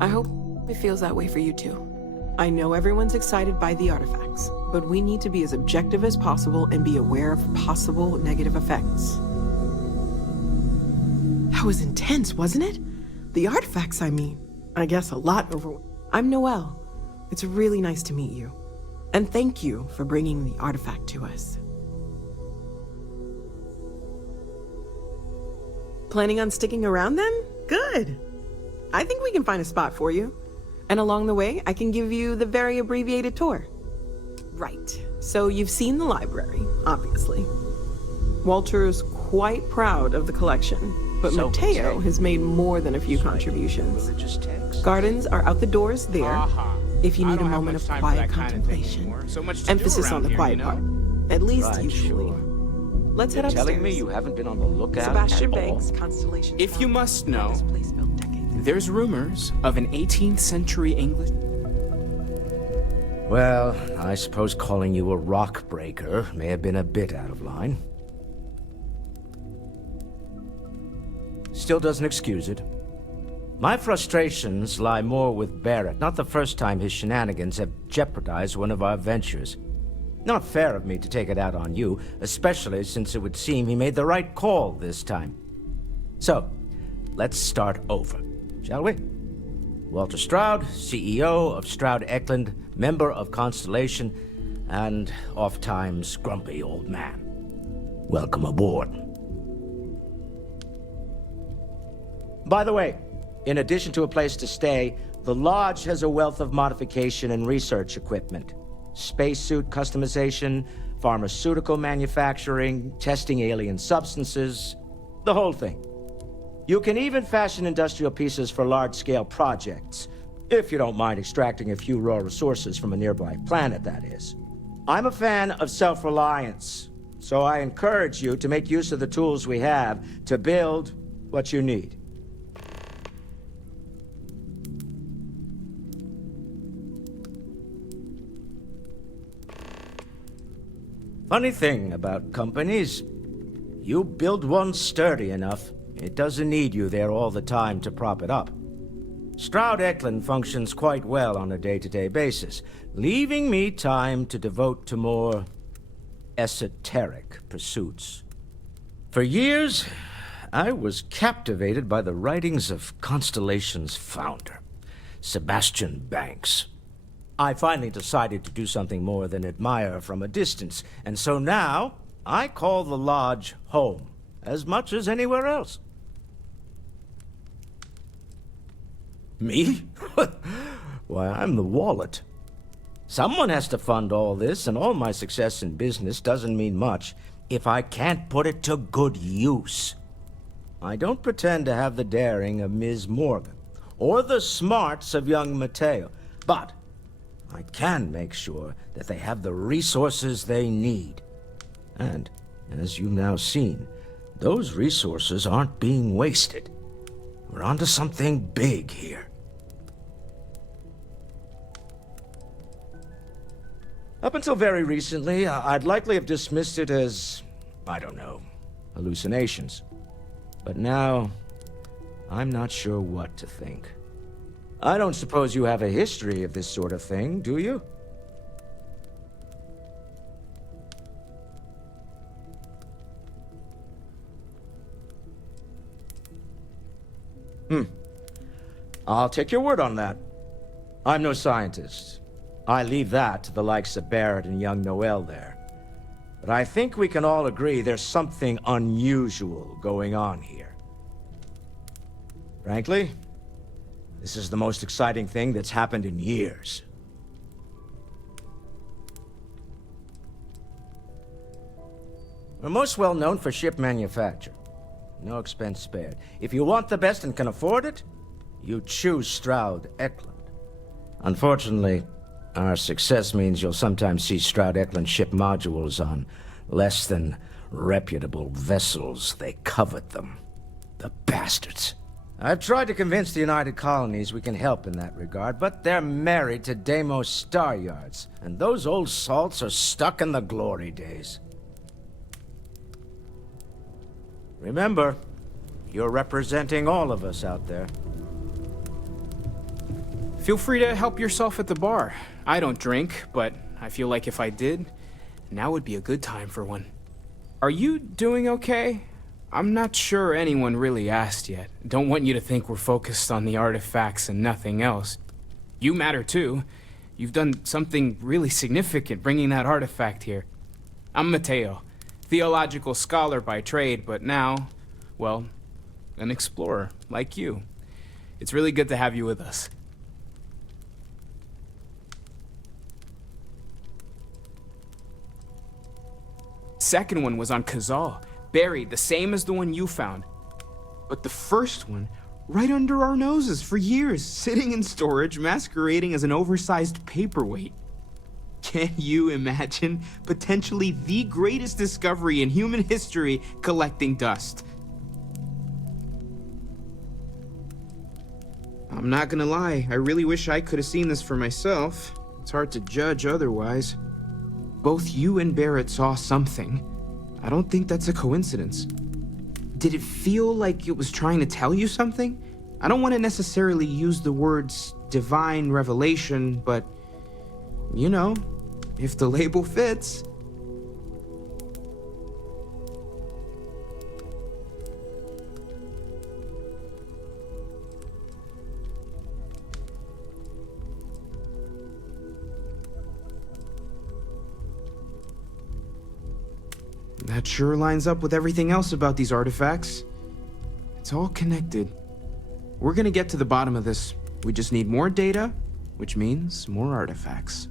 I hope it feels that way for you too. I know everyone's excited by the artifacts, but we need to be as objective as possible and be aware of possible negative effects. That was intense, wasn't it? The artifacts, I mean. I guess a lot over... I'm Noelle. It's really nice to meet you. And thank you for bringing the artifact to us. Planning on sticking around then? Good. I think we can find a spot for you. And along the way, I can give you the very abbreviated tour. Right. So you've seen the library, obviously. Walter's quite proud of the collection, but so Mateo has made more than a few contributions. Gardens are out the doors there, if you need a moment of quiet contemplation. Emphasis on the quiet part, at least usually. Let's head upstairs. Telling me you haven't been on the lookout Sebastian at all? Banks, Constellation. If you must know, there's rumors of an 18th century English... Well, I suppose calling you a rock breaker may have been a bit out of line. Still doesn't excuse it. My frustrations lie more with Barrett. Not the first time his shenanigans have jeopardized one of our ventures. Not fair of me to take it out on you, especially since it would seem he made the right call this time. So, let's start over, shall we? Walter Stroud, CEO of Stroud Eklund, member of Constellation, and oft-times grumpy old man. Welcome aboard. By the way, in addition to a place to stay, the Lodge has a wealth of modification and research equipment. Spacesuit customization, pharmaceutical manufacturing, testing alien substances, the whole thing. You can even fashion industrial pieces for large-scale projects, if you don't mind extracting a few raw resources from a nearby planet, that is. I'm a fan of self-reliance, so I encourage you to make use of the tools we have to build what you need. Funny thing about companies, you build one sturdy enough, it doesn't need you there all the time to prop it up. Stroud Eklund functions quite well on a day-to-day basis, leaving me time to devote to more esoteric pursuits. For years, I was captivated by the writings of Constellation's founder, Sebastian Banks. I finally decided to do something more than admire from a distance, and so now I call the Lodge home, as much as anywhere else. Me? Why, I'm the wallet. Someone has to fund all this, and all my success in business doesn't mean much if I can't put it to good use. I don't pretend to have the daring of Ms. Morgan, or the smarts of young Mateo, but I can make sure that they have the resources they need. And, as you've now seen, those resources aren't being wasted. We're onto something big here. Up until very recently, I'd likely have dismissed it as, I don't know, hallucinations. But now, I'm not sure what to think. I don't suppose you have a history of this sort of thing, do you? I'll take your word on that. I'm no scientist. I leave that to the likes of Barrett and young Noelle there. But I think we can all agree there's something unusual going on here. Frankly, this is the most exciting thing that's happened in years. We're most well known for ship manufacture. No expense spared. If you want the best and can afford it, you choose Stroud Eklund. Unfortunately, our success means you'll sometimes see Stroud Eklund ship modules on less than reputable vessels. They covet them. The bastards. I've tried to convince the United Colonies we can help in that regard, but they're married to Deimos Star Yards, and those old salts are stuck in the glory days. Remember, you're representing all of us out there. Feel free to help yourself at the bar. I don't drink, but I feel like if I did, now would be a good time for one. Are you doing okay? I'm not sure anyone really asked yet. Don't want you to think we're focused on the artifacts and nothing else. You matter too. You've done something really significant bringing that artifact here. I'm Mateo, theological scholar by trade, but now, well, an explorer like you. It's really good to have you with us. Second one was on Kazal, buried the same as the one you found. But the first one, right under our noses for years, sitting in storage, masquerading as an oversized paperweight. Can you imagine potentially the greatest discovery in human history collecting dust? I'm not gonna lie, I really wish I could have seen this for myself. It's hard to judge otherwise. Both you and Barrett saw something. I don't think that's a coincidence. Did it feel like it was trying to tell you something? I don't want to necessarily use the words divine revelation, but, you know, if the label fits. That sure lines up with everything else about these artifacts. It's all connected. We're gonna get to the bottom of this. We just need more data, which means more artifacts.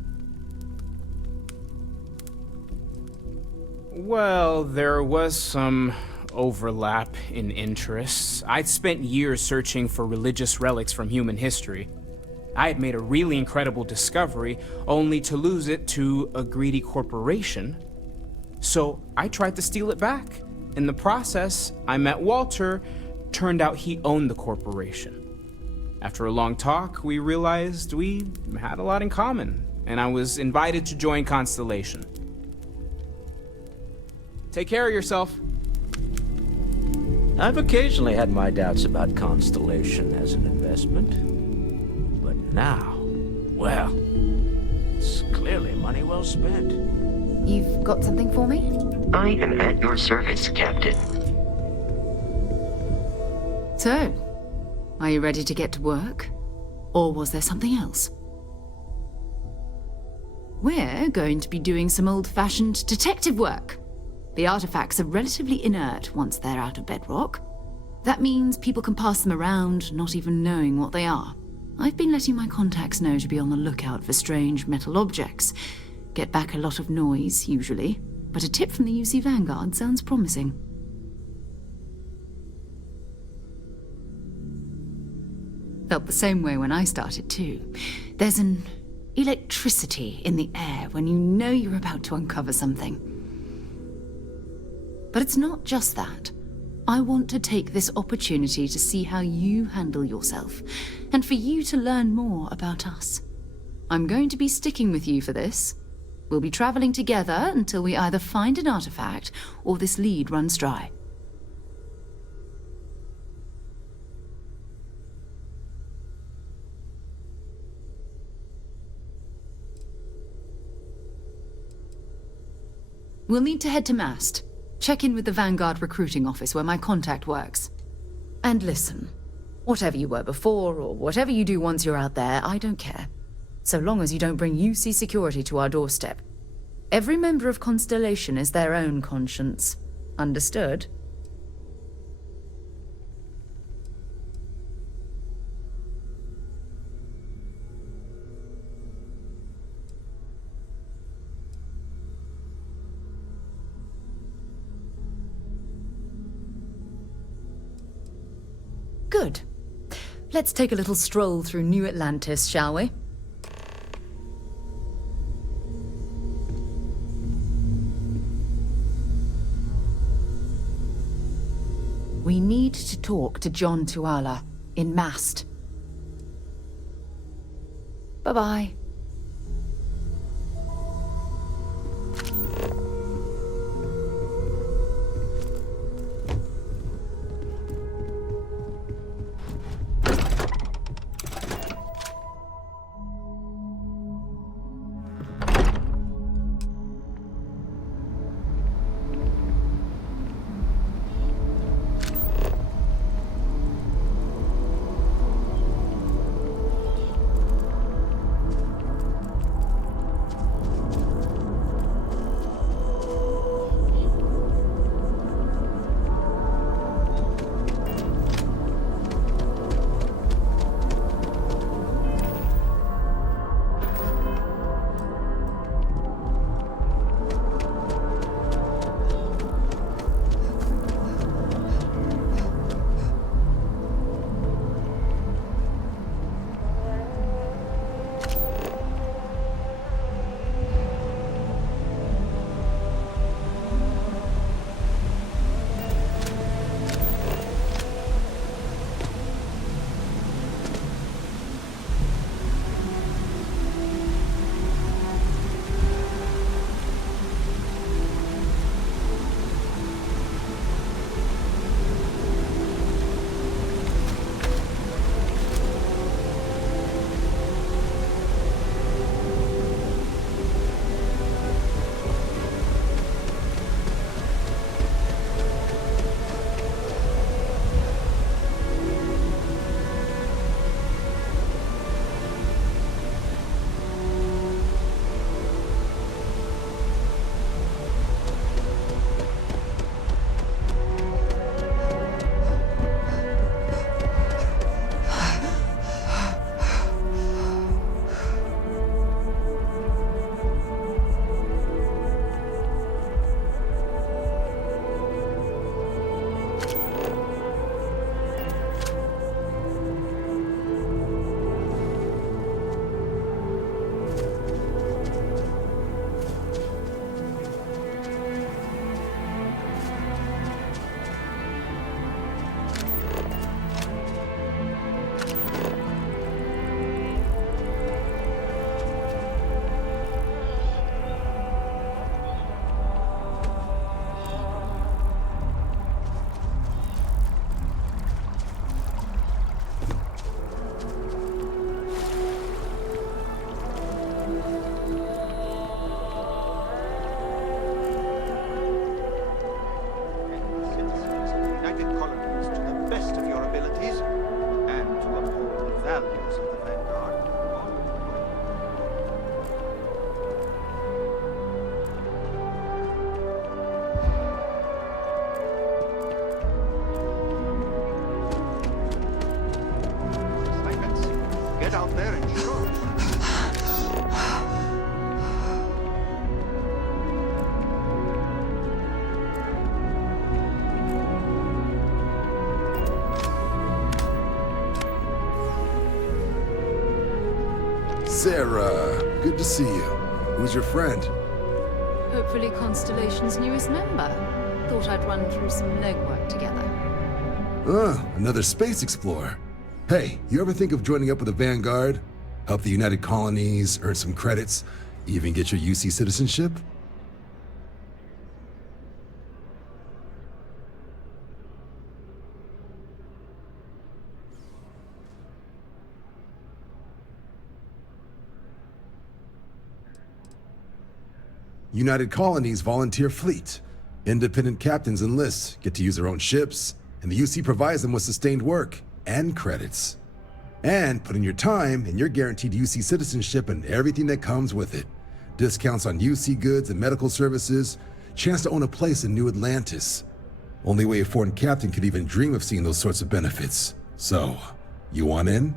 Well, there was some overlap in interests. I'd spent years searching for religious relics from human history. I had made a really incredible discovery, only to lose it to a greedy corporation. So I tried to steal it back. In the process, I met Walter. Turned out he owned the corporation. After a long talk, we realized we had a lot in common, and I was invited to join Constellation. Take care of yourself. I've occasionally had my doubts about Constellation as an investment. But now, well, it's clearly money well spent. You've got something for me? I am at your service, Captain. So, are you ready to get to work? Or was there something else? We're going to be doing some old-fashioned detective work. The artifacts are relatively inert once they're out of bedrock. That means people can pass them around, not even knowing what they are. I've been letting my contacts know to be on the lookout for strange metal objects. Get back a lot of noise, usually, but a tip from the UC Vanguard sounds promising. Felt the same way when I started too. There's an electricity in the air when you know you're about to uncover something. But it's not just that. I want to take this opportunity to see how you handle yourself, and for you to learn more about us. I'm going to be sticking with you for this. We'll be traveling together until we either find an artifact or this lead runs dry. We'll need to head to Mast. Check in with the Vanguard recruiting office where my contact works. And listen, whatever you were before or whatever you do once you're out there, I don't care. So long as you don't bring UC security to our doorstep. Every member of Constellation is their own conscience. Understood? Good. Let's take a little stroll through New Atlantis, shall we? We need to talk to John Tuala in Mast. Bye-bye. target colonies to the best of your abilities and to uphold the values of the Vanguard. Assignments. Get out there and show. Sarah, good to see you. Who's your friend? Hopefully Constellation's newest member. Thought I'd run through some legwork together. Another space explorer. Hey, you ever think of joining up with the Vanguard? Help the United Colonies, earn some credits, even get your UC citizenship? United Colonies volunteer fleet. Independent captains enlist, get to use their own ships, and the UC provides them with sustained work and credits. And put in your time, and you're guaranteed UC citizenship and everything that comes with it. Discounts on UC goods and medical services, chance to own a place in New Atlantis. Only way a foreign captain could even dream of seeing those sorts of benefits. So, you want in?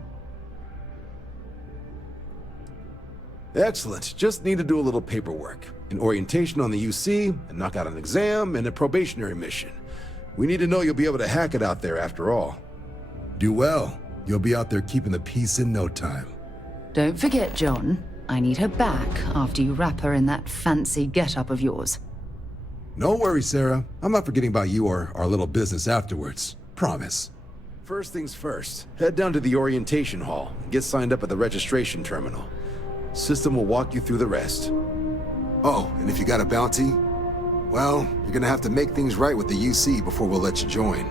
Excellent. Just need to do a little paperwork. An orientation on the UC, and knock out an exam, and a probationary mission. We need to know you'll be able to hack it out there after all. Do well. You'll be out there keeping the peace in no time. Don't forget, John. I need her back after you wrap her in that fancy get-up of yours. No worries, Sarah. I'm not forgetting about you or our little business afterwards. Promise. First things first, head down to the orientation hall and get signed up at the registration terminal. System will walk you through the rest. Oh, and if you got a bounty, well, you're gonna have to make things right with the UC before we'll let you join.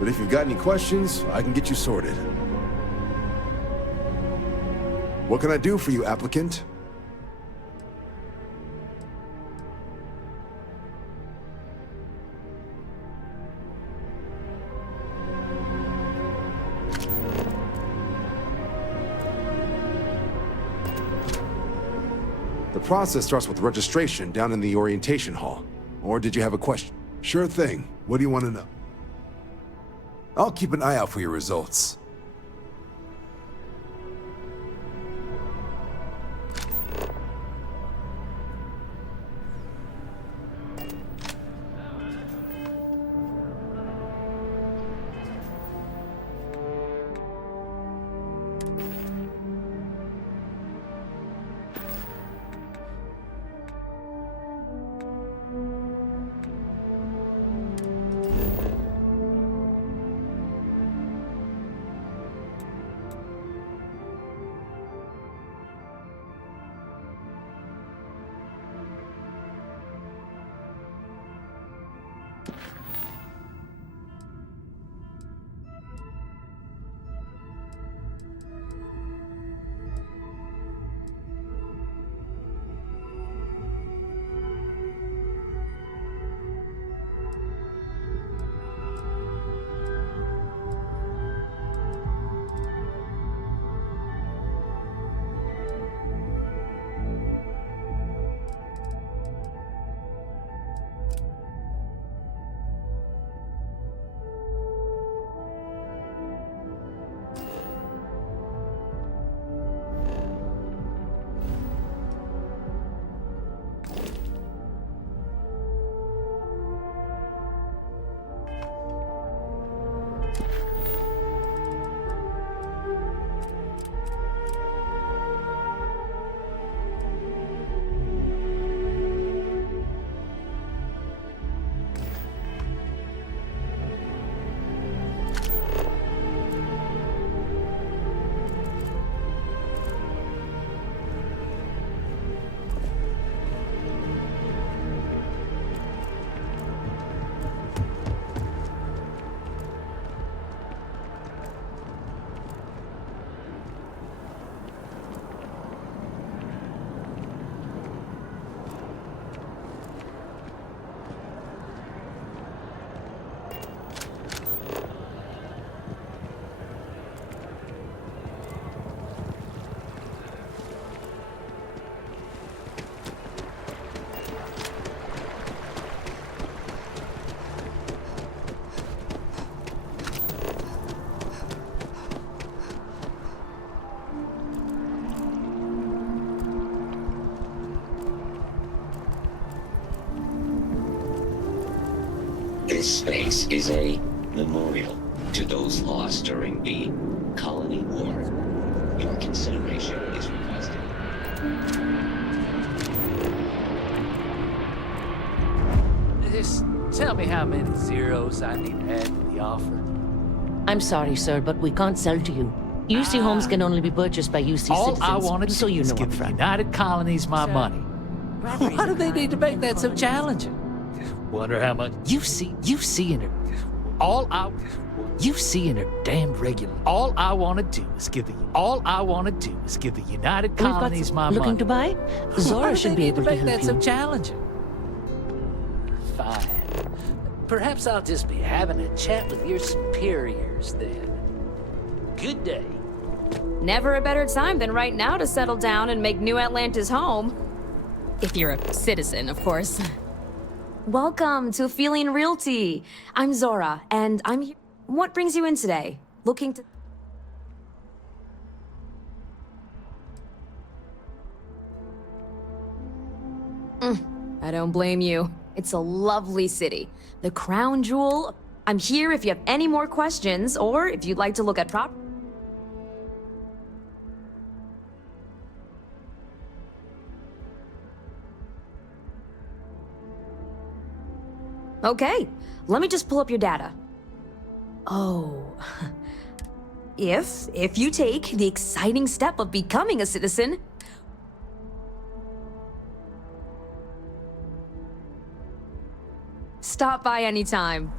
But if you've got any questions, I can get you sorted. What can I do for you, applicant? The process starts with registration down in the orientation hall. Or did you have a question? Sure thing. What do you want to know? I'll keep an eye out for your results. This space is a memorial to those lost during the Colony War. Your consideration is requested. Just tell me how many zeros I need to add to the offer. I'm sorry, sir, but we can't sell to you. UC homes can only be purchased by UC All citizens, I want to so do you is know give up the front. United Colonies my money. Why do they need to make that so challenging? Wonder how much you see in her. You see in her damned regular. All I want to do is give the United Colonies my money. Looking to buy? Zora should be able to make help that you. so challenging. Fine. Perhaps I'll just be having a chat with your superiors then. Good day. Never a better time than right now to settle down and make New Atlantis home. If you're a citizen, of course. Welcome to Feeling Realty. I'm Zora, and I'm here. What brings you in today? Looking to... I don't blame you. It's a lovely city. The crown jewel. I'm here if you have any more questions, or if you'd like to look at property. Okay, let me just pull up your data. Oh. If you take the exciting step of becoming a citizen, stop by anytime.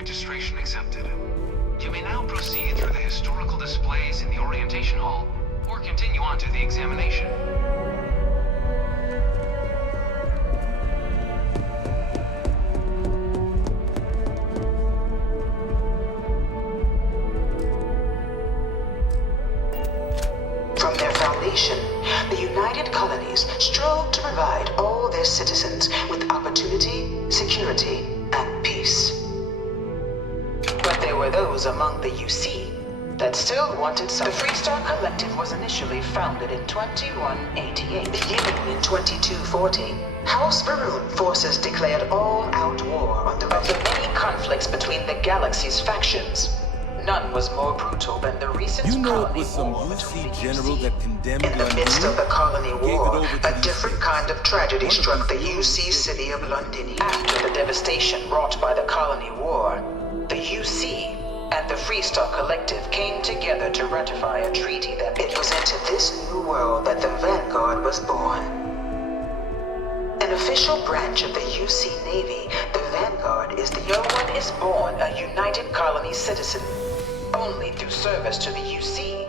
Registration accepted. You may now proceed through the historical displays in the orientation hall, or continue on to the examination. From their foundation, the United Colonies strove to provide all their citizens with opportunity, security, and peace. But there were those among the UC that still wanted some. The Freestar Collective was initially founded in 2188. Beginning in 2240, House Varun forces declared all-out war on the many conflicts between the galaxy's factions. None was more brutal than the recent colony war between the UC. In the midst of the colony war, a different kind of tragedy struck the UC city of London. After the devastation wrought by the colony war, the UC and the Freestar Collective came together to ratify a treaty that it was into this new world that the Vanguard was born. An official branch of the UC Navy, the Vanguard is the no one is born a United Colony citizen. Only through service to the UC.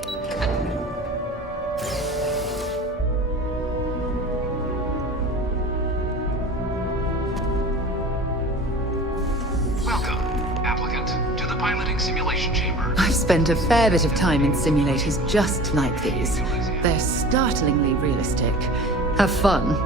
Welcome, applicant, to the piloting simulation chamber. I've spent a fair bit of time in simulators just like these. They're startlingly realistic. Have fun.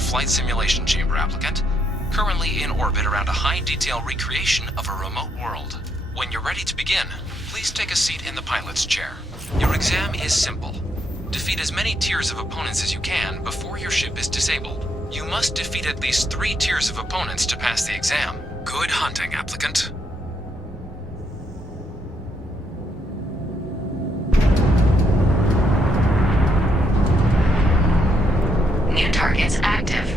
Flight simulation chamber applicant, currently in orbit around a high-detail recreation of a remote world. When you're ready to begin, please take a seat in the pilot's chair. Your exam is simple. Defeat as many tiers of opponents as you can before your ship is disabled. You must defeat at least 3 tiers of opponents to pass the exam. Good hunting, applicant. New targets active.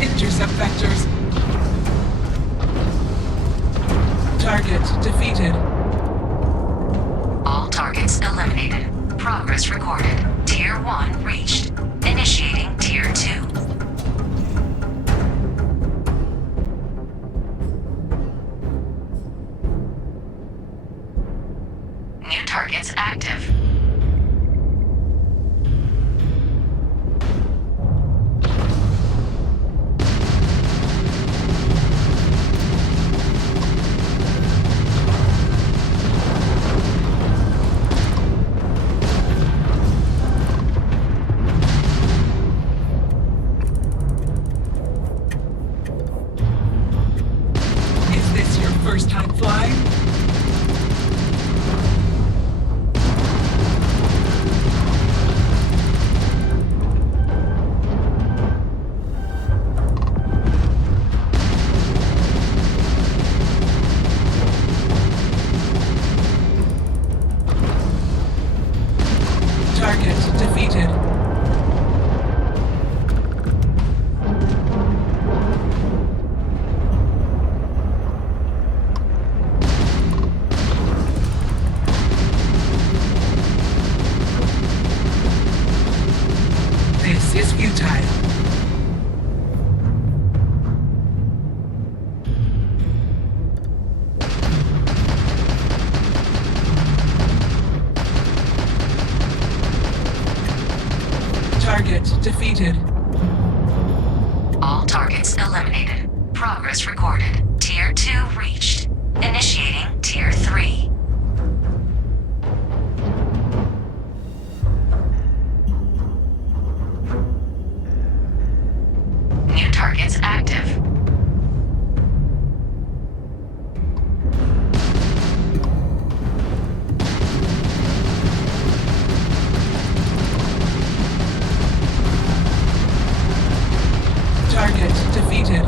Intercept vectors. Target defeated. All targets eliminated. Progress recorded. Tier 1 reached. Initiating Tier 2. New targets active. First time flying? futile. Target defeated. All targets eliminated. Progress recorded. Tier 2 reached. Initiating Tier 3. New targets active. Target defeated.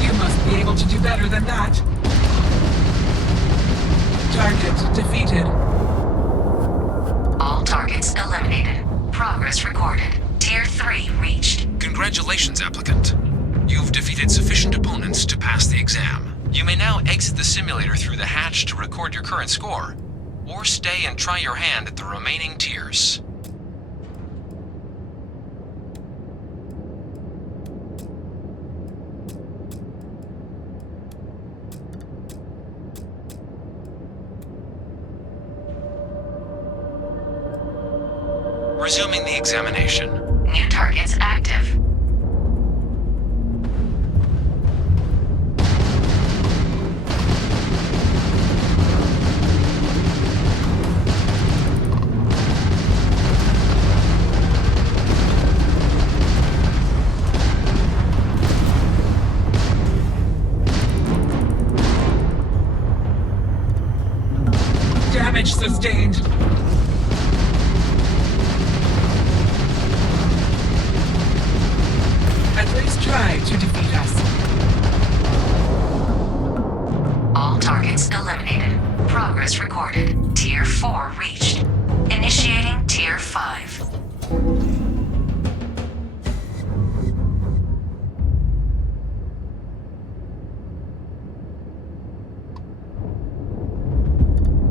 You must be able to do better than that. Target defeated. All targets eliminated. Progress recorded. Tier 3 reached. Congratulations, applicant. You've defeated sufficient opponents to pass the exam. You may now exit the simulator through the hatch to record your current score, or stay and try your hand at the remaining tiers. Resuming the examination. New targets active. Damage sustained. At least try to defeat us. All targets eliminated. Progress recorded. Tier 4 reached. Initiating Tier 5.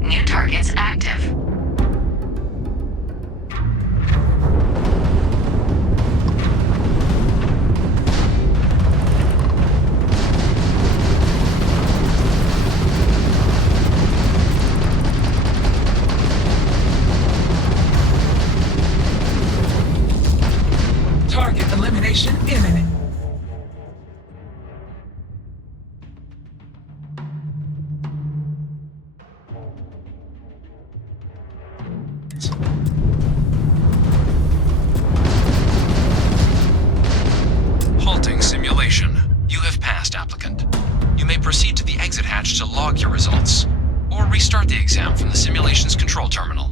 New targets active. Target elimination imminent. Halting simulation. You have passed, applicant. You may proceed to the exit hatch to log your results, or restart the exam from the simulation's control terminal.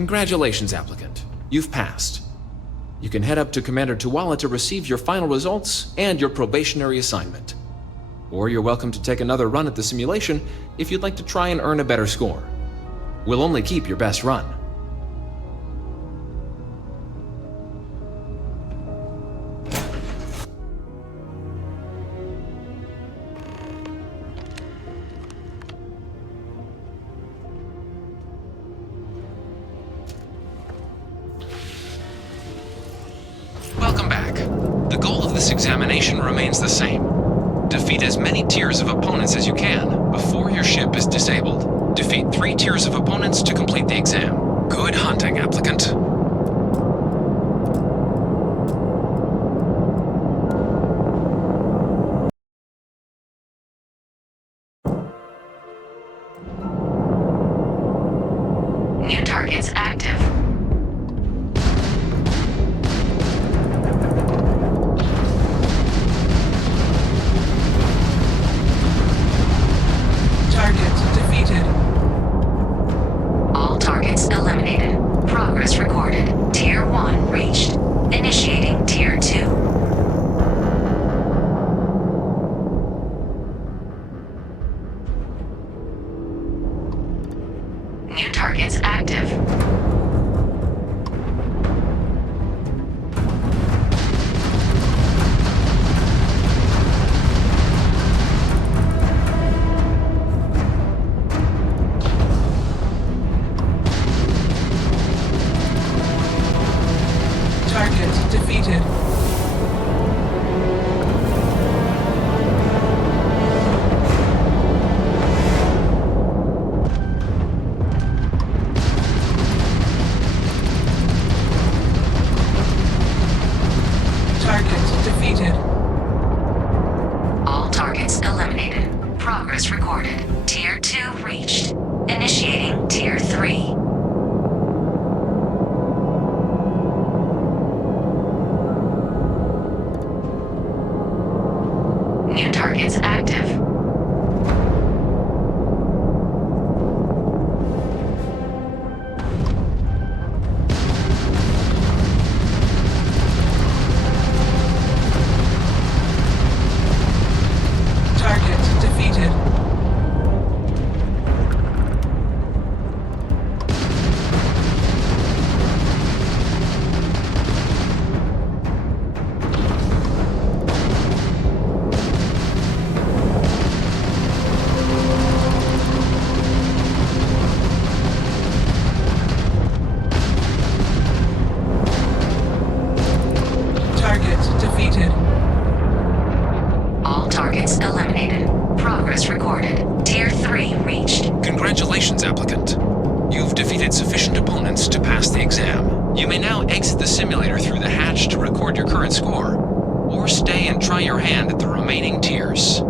Congratulations, applicant. You've passed. You can head up to Commander Tuala to receive your final results and your probationary assignment. Or you're welcome to take another run at the simulation if you'd like to try and earn a better score. We'll only keep your best run. Welcome back. The goal of this examination remains the same. Defeat as many tiers of opponents as you can before your ship is disabled. Defeat 3 tiers of opponents to complete the exam. Good hunting, applicant. New targets active. Target defeated. All targets eliminated. Progress recorded. Tier 1 reached. Initiating Tier 2. New targets active. Target defeated. Target defeated. All targets eliminated. Progress recorded. Tier 2 reached. Initiating Tier 3. New targets active. Target defeated. Target defeated. All targets eliminated. Progress recorded. Tier 3 reached. Congratulations, applicant. You've defeated sufficient opponents to pass the exam. You may now exit the simulator through the hatch to record your current score, or stay and try your hand at the remaining tiers.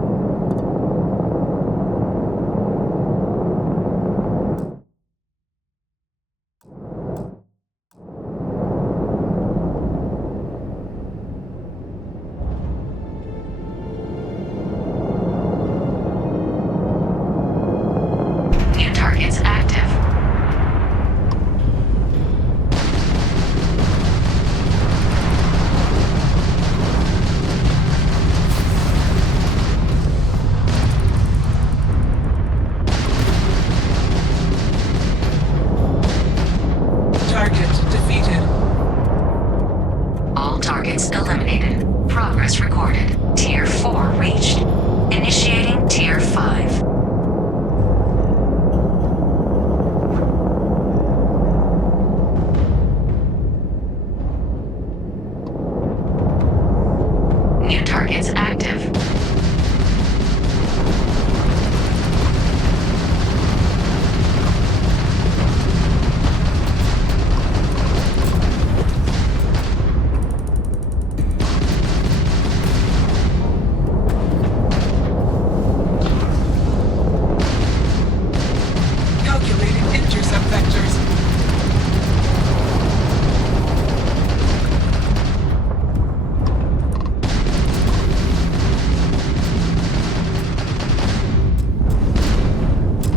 New targets active. Target defeated. All targets eliminated. Progress recorded. Tier 4 reached. Initiating Tier 5. New targets active. Calculating intercept vectors.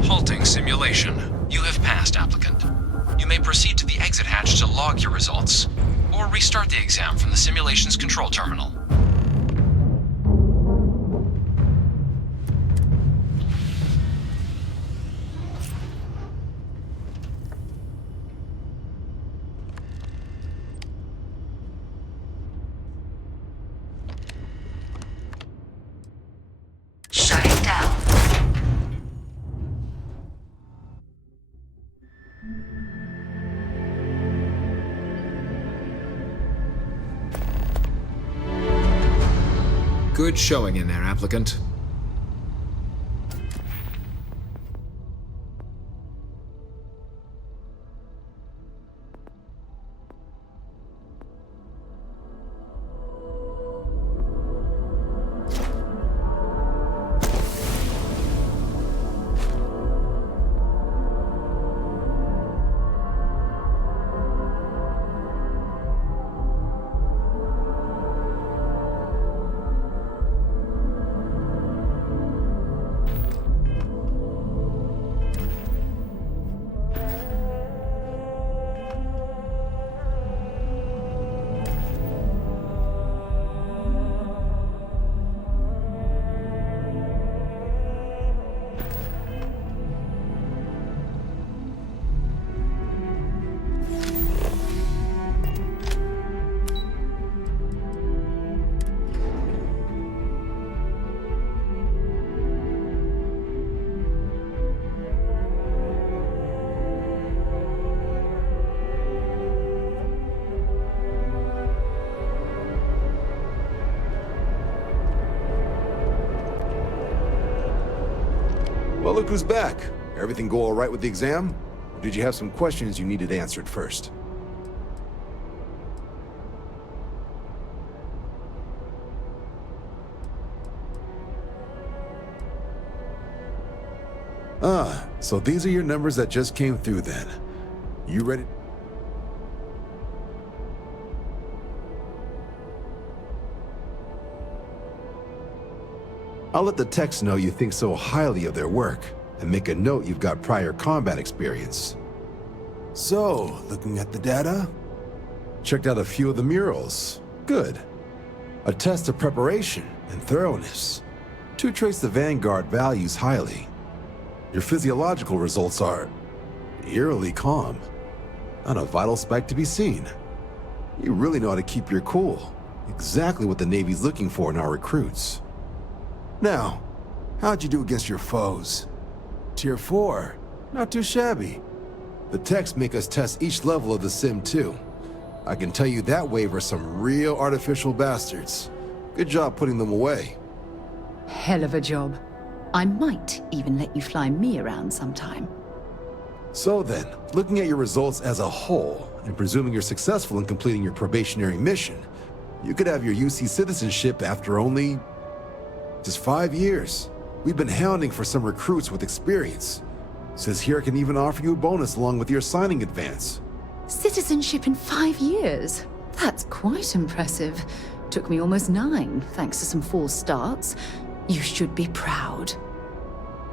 Halting simulation. You have passed, applicant. You may may proceed to the exit hatch to log your results, or restart the exam from the simulation's control terminal. Shutting down. Good showing in there, applicant. Well, look who's back. Everything go all right with the exam? Or did you have some questions you needed answered first? Ah, so these are your numbers that just came through then. You ready? I'll let the techs know you think so highly of their work, and make a note you've got prior combat experience. So, looking at the data? Checked out a few of the murals. Good. A test of preparation and thoroughness. Two traits the Vanguard values highly. Your physiological results are eerily calm. Not a vital spike to be seen. You really know how to keep your cool. Exactly what the Navy's looking for in our recruits. Now, how'd you do against your foes? Tier 4, not too shabby. The techs make us test each level of the sim too. I can tell you that wave are some real artificial bastards. Good job putting them away. Hell of a job. I might even let you fly me around sometime. So then, looking at your results as a whole, and presuming you're successful in completing your probationary mission, you could have your UC citizenship after only just 5 years. We've been hounding for some recruits with experience. Says here I can even offer you a bonus along with your signing advance. Citizenship in 5 years? That's quite impressive. Took me almost 9, thanks to some false starts. You should be proud.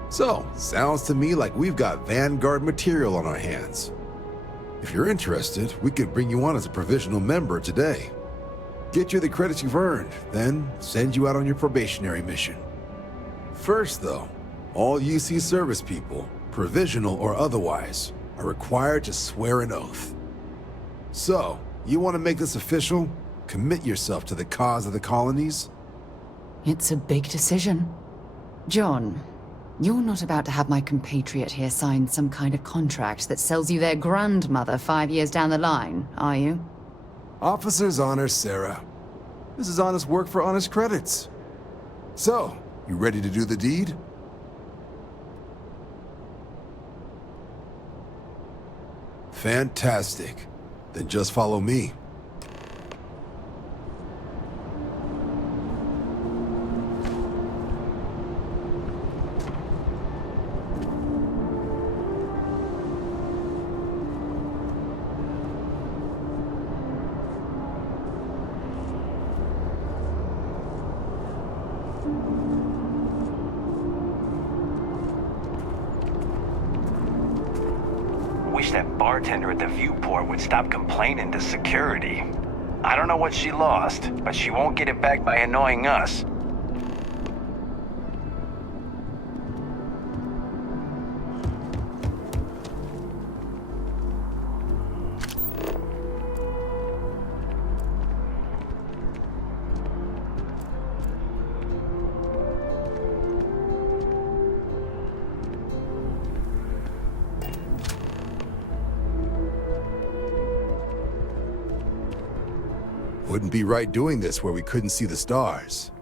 So, sounds to me like we've got Vanguard material on our hands. If you're interested, we could bring you on as a provisional member today. Get you the credits you've earned, then send you out on your probationary mission. First though, all UC service people, provisional or otherwise, are required to swear an oath. So, you want to make this official? Commit yourself to the cause of the colonies? It's a big decision. John, you're not about to have my compatriot here sign some kind of contract that sells you their grandmother 5 years down the line, are you? Officer's honor, Sarah. This is honest work for honest credits. So, you ready to do the deed? Fantastic. Then just follow me. We wish that bartender at the viewport would stop complaining to security. I don't know what she lost, but she won't get it back by annoying us. Wouldn't be right doing this where we couldn't see the stars.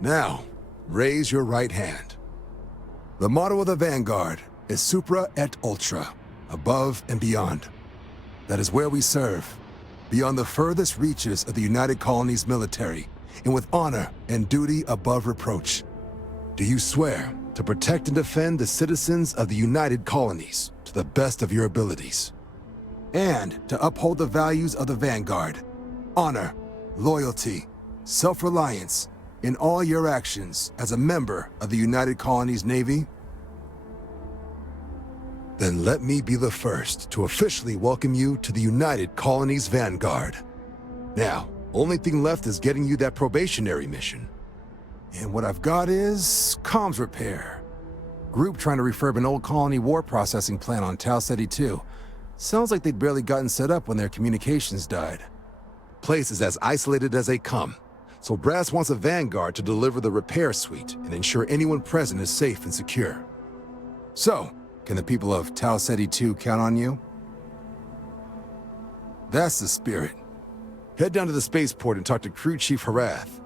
Now, raise your right hand. The motto of the Vanguard is Supra et Ultra, above and beyond. That is where we serve, beyond the furthest reaches of the United Colonies military, and with honor and duty above reproach. Do you swear to protect and defend the citizens of the United Colonies to the best of your abilities, and to uphold the values of the Vanguard? Honor, loyalty, self-reliance in all your actions as a member of the United Colonies Navy? Then let me be the first to officially welcome you to the United Colonies Vanguard. Now, only thing left is getting you that probationary mission. And what I've got is comms repair. Group trying to refurb an old colony war processing plant on Tau Ceti 2. Sounds like they'd barely gotten set up when their communications died. Place is as isolated as they come, so Brass wants a Vanguard to deliver the repair suite and ensure anyone present is safe and secure. So, can the people of Tau Ceti 2 count on you? That's the spirit. Head down to the spaceport and talk to Crew Chief Harath.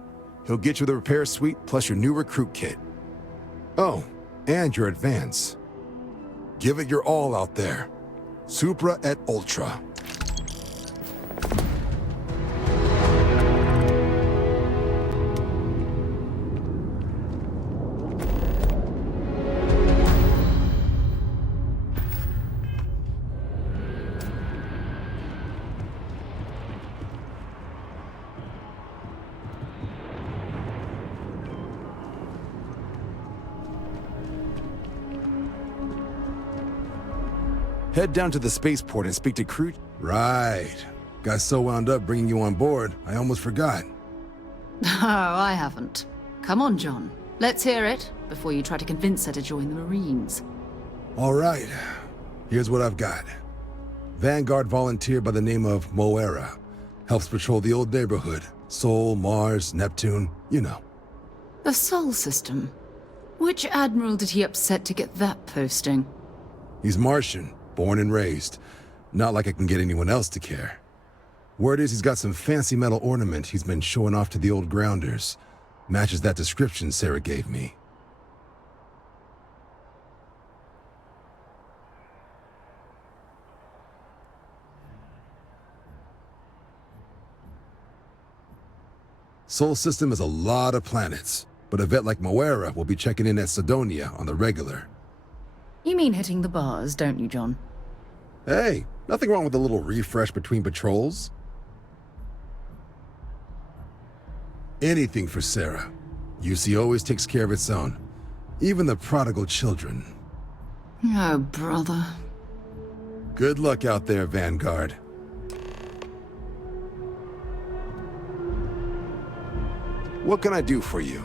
He'll get you the repair suite plus your new recruit kit. Oh, and your advance. Give it your all out there. Supra et Ultra. Head down to the spaceport and speak to Crew. Right. Got so wound up bringing you on board, I almost forgot. Oh, I haven't. Come on, John. Let's hear it before you try to convince her to join the Marines. All right. Here's what I've got. Vanguard volunteer by the name of Moera. Helps patrol the old neighborhood. Sol, Mars, Neptune, you know. The Sol system. Which admiral did he upset to get that posting? He's Martian. Born and raised. Not like I can get anyone else to care. Word is he's got some fancy metal ornament he's been showing off to the old grounders. Matches that description Sarah gave me. Sol system is a lot of planets, but a vet like Moera will be checking in at Sidonia on the regular. You mean hitting the bars, don't you, John? Hey, nothing wrong with a little refresh between patrols. Anything for Sarah. UC always takes care of its own. Even the prodigal children. Oh, brother. Good luck out there, Vanguard. What can I do for you?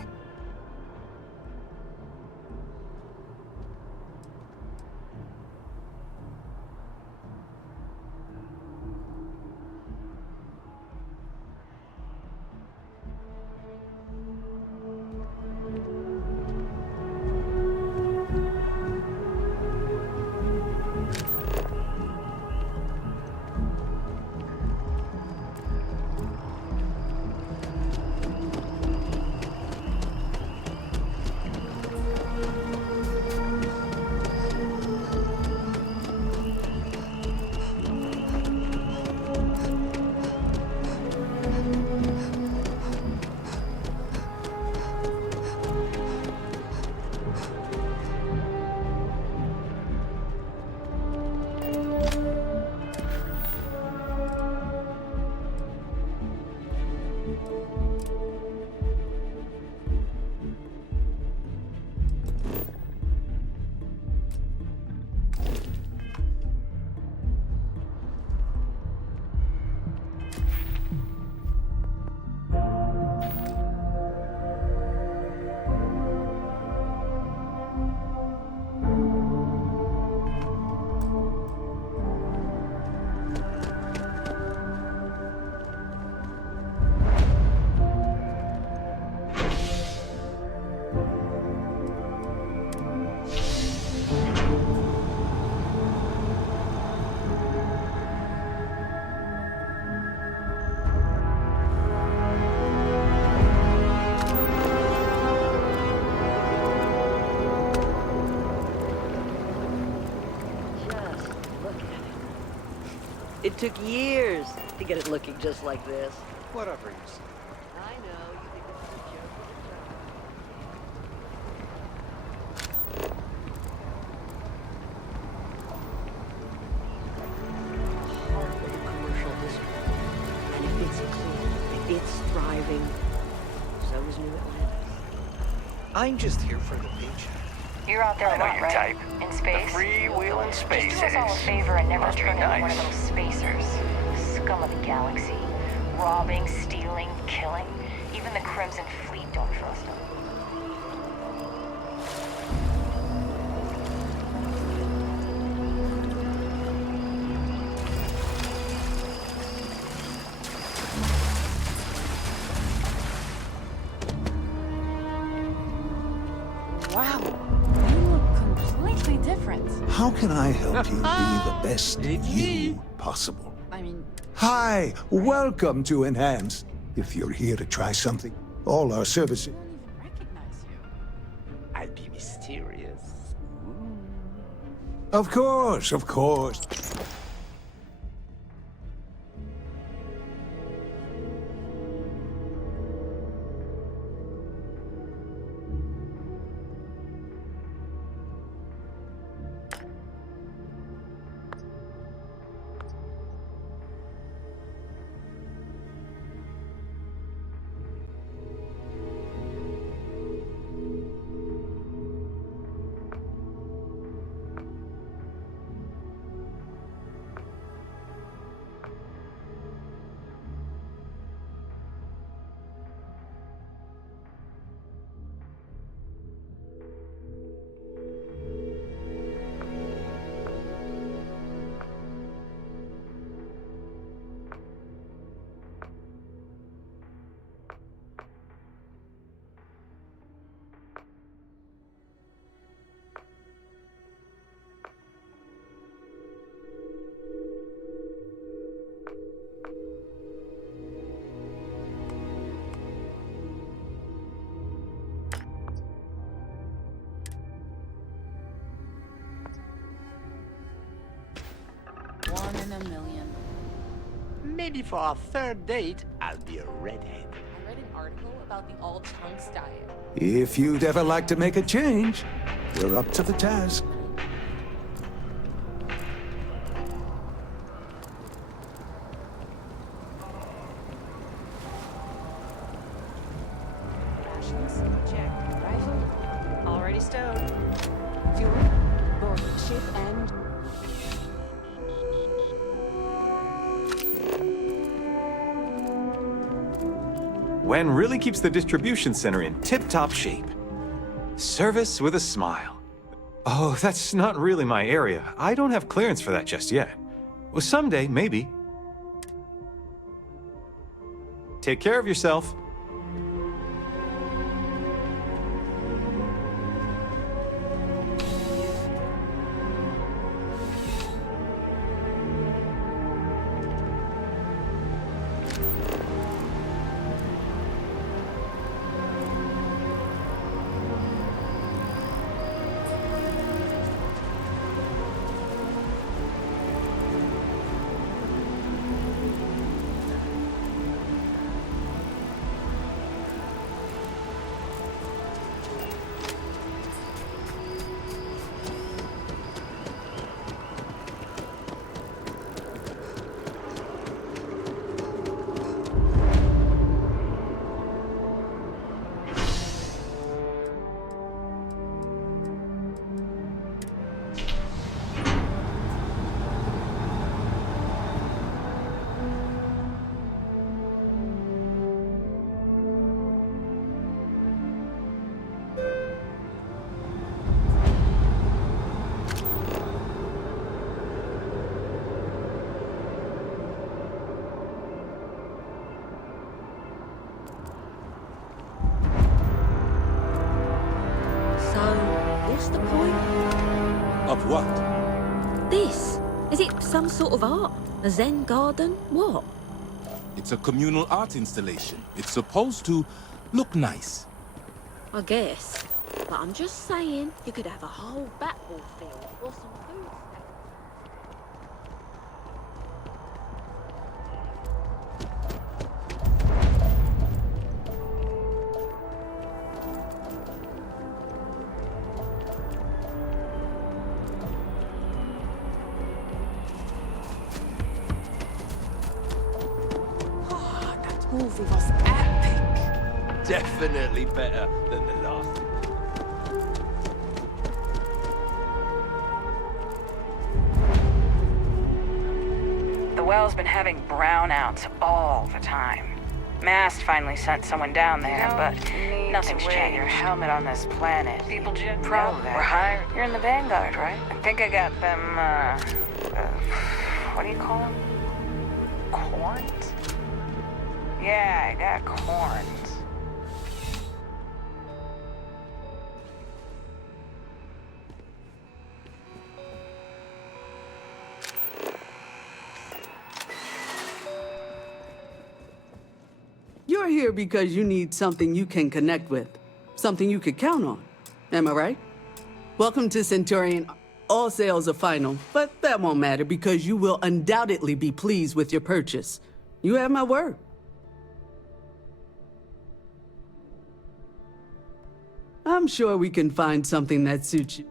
took years to get it looking just like this. Whatever you say. I know, you think this is a joke, but it's not. Heart of the commercial history. And if it's clean, if it's thriving, so is New Atlantis. I'm just here for the paycheck. You're out there I a know lot, your right? type. In space? Freewheeling space Just do us all a favor and never Must be turn into one of nice. those spacers. Scum of the galaxy. Robbing, stealing, killing. Even the Crimson Fleet don't trust them. Wow, you look completely different. How can I help you be the best you possible? I mean, Hi, welcome to Enhance. If you're here to try something, all our services. I'll be mysterious. Of course, of course. one in a million. Maybe for our third date, I'll be a redhead. I read an article about the all-chunks diet. If you'd ever like to make a change, we're up to the task. Rations? Check. Rifle? Already stowed. Fuel, board, ship, and... Wen really keeps the distribution center in tip-top shape. Service with a smile. Oh, that's not really my area. I don't have clearance for that just yet. Well, someday, maybe. Take care of yourself. What's the point? Of what? This? Is it some sort of art? A Zen garden? What? It's a communal art installation. It's supposed to look nice. I guess. But I'm just saying, you could have a whole batball field or some food. This was epic. Definitely better than the last. The well's been having brownouts all the time. Mast finally sent someone down there, but nothing's changed. Your helmet on this planet. People just know that. We're hired. You're in the Vanguard, right? I think I got them, what do you call them? Corns? Yeah, I got corns. You're here because you need something you can connect with, something you could count on. Am I right? Welcome to Centurion. All sales are final, but that won't matter because you will undoubtedly be pleased with your purchase. You have my word. I'm sure we can find something that suits you.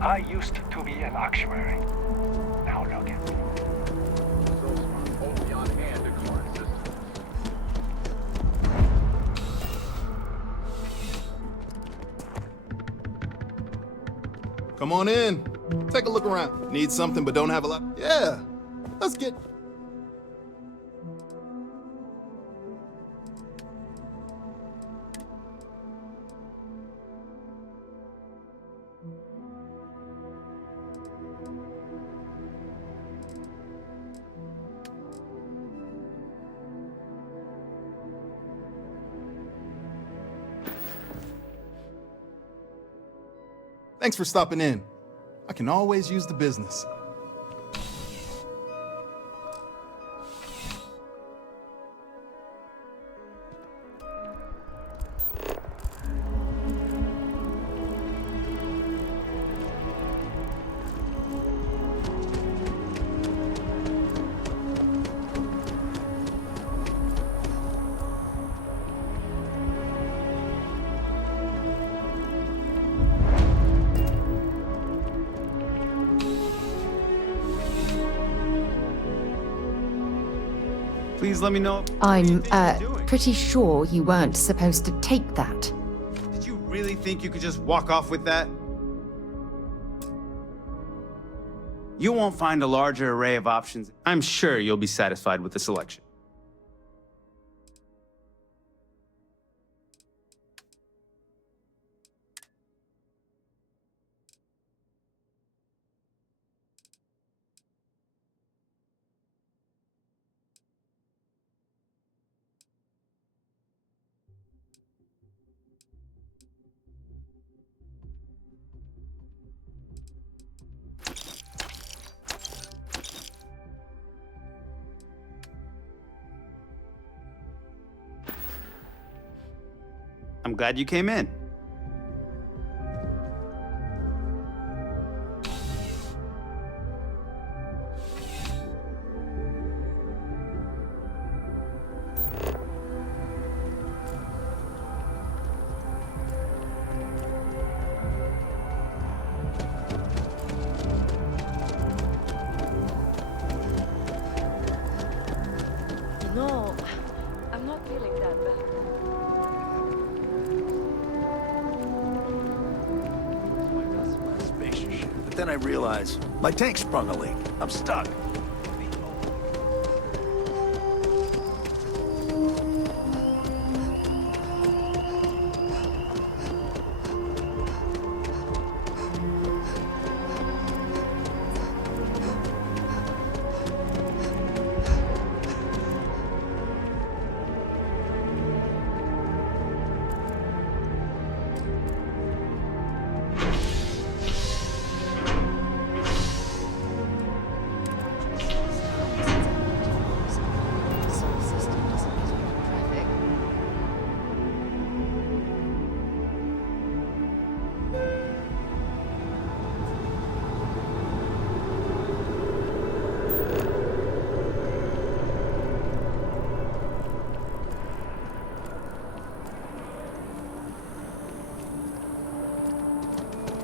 I used to be an actuary. Now look at me. Come on in. Take a look around. Need something but don't have a lot? Yeah. Let's get... Thanks for stopping in. I can always use the business. Please let me know. I'm, pretty sure you weren't supposed to take that. Did you really think you could just walk off with that? You won't find a larger array of options. I'm sure you'll be satisfied with the selection. glad you came in. No, I'm not feeling that bad. But then I realized my tank sprung a leak. I'm stuck.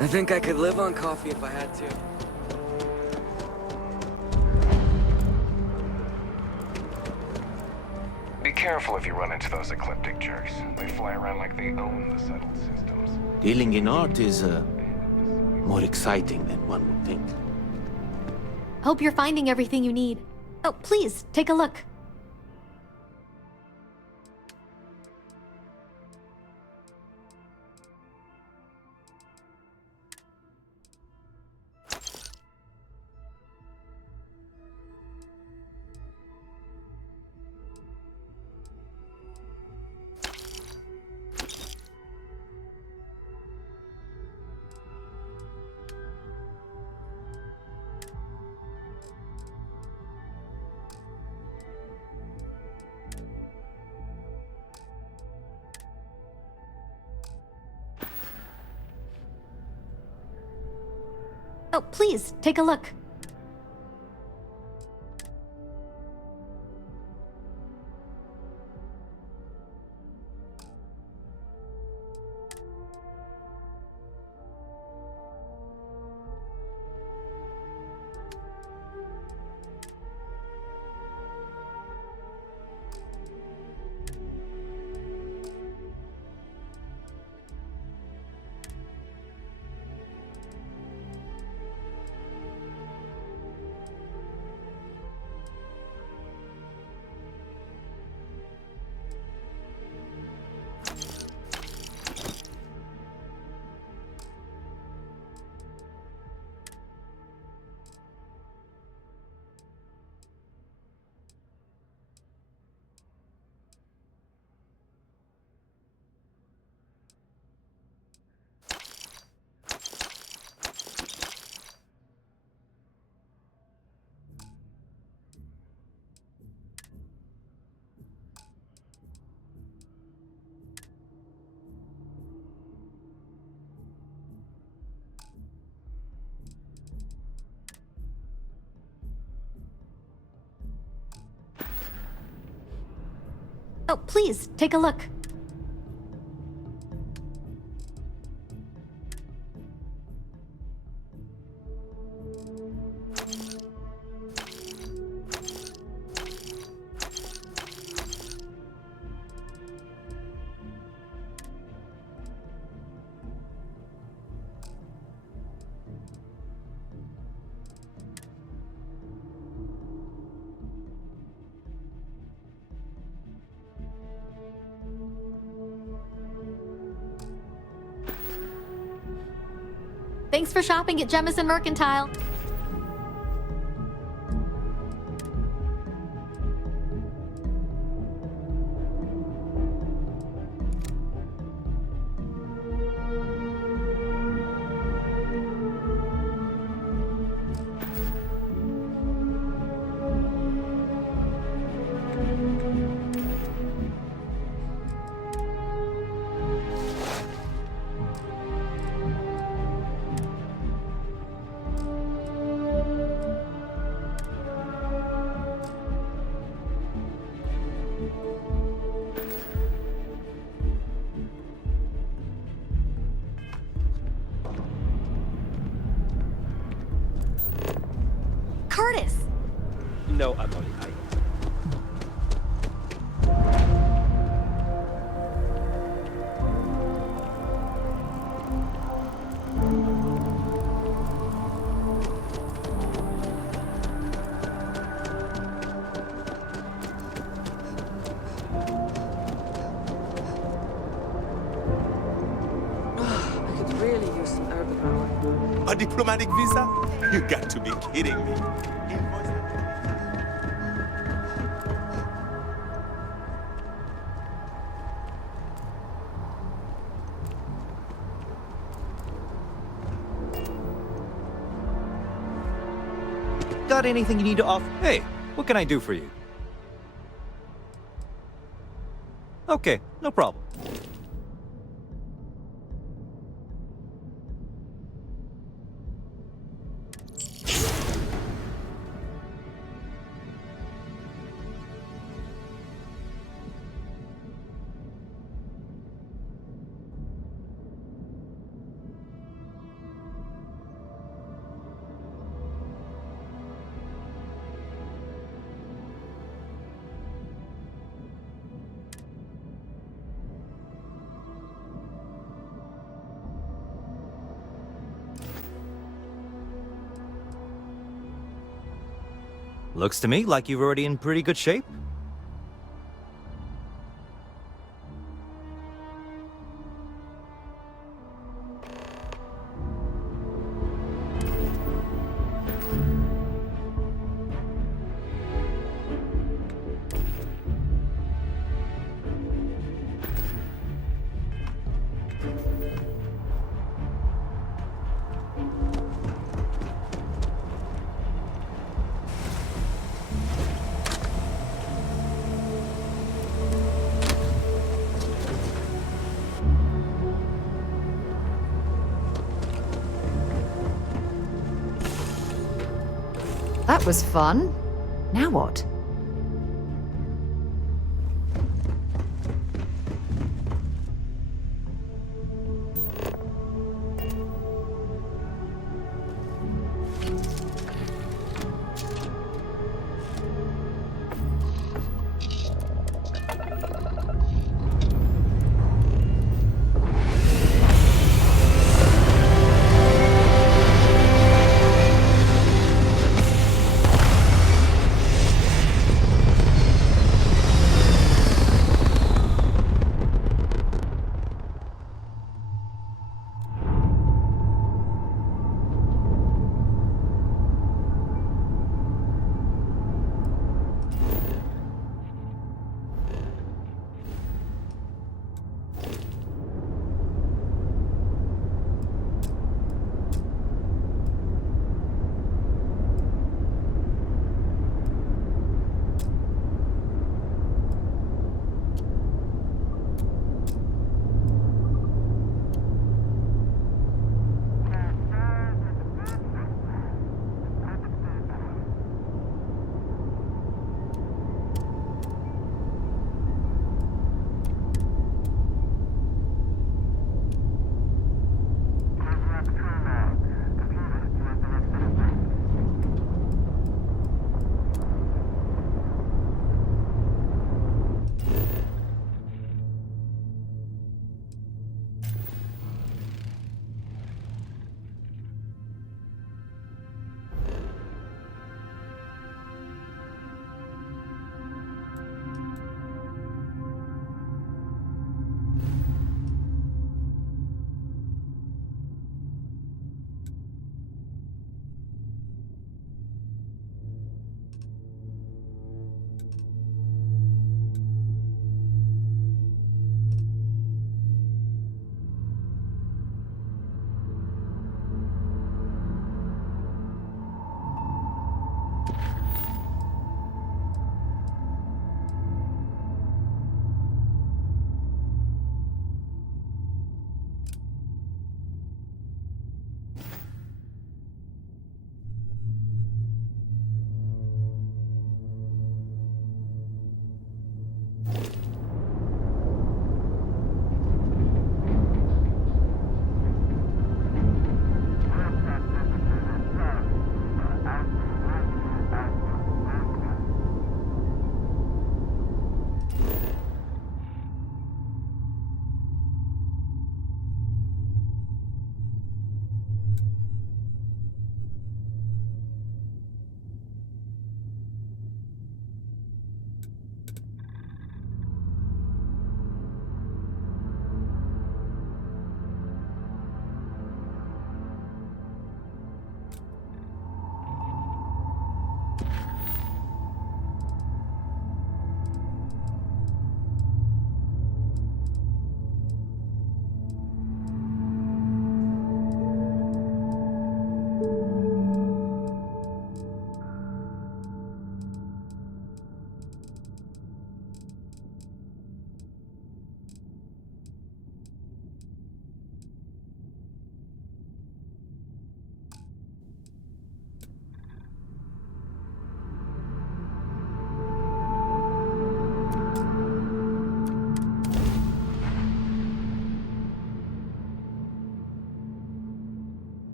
I think I could live on coffee if I had to. Be careful if you run into those ecliptic jerks. They fly around like they own the settled systems. Dealing in art is more exciting than one would think. Hope you're finding everything you need. Oh, please, take a look. Oh, please, take a look. Oh, please, take a look. Thanks for shopping at Jemison Mercantile. Curtis. No, I'm only I. I could really use some urban power. A diplomatic visa? You got to be kidding me. Got anything you need to offer? Hey, what can I do for you? Okay, no problem. Looks to me like you're already in pretty good shape. That was fun. Now what?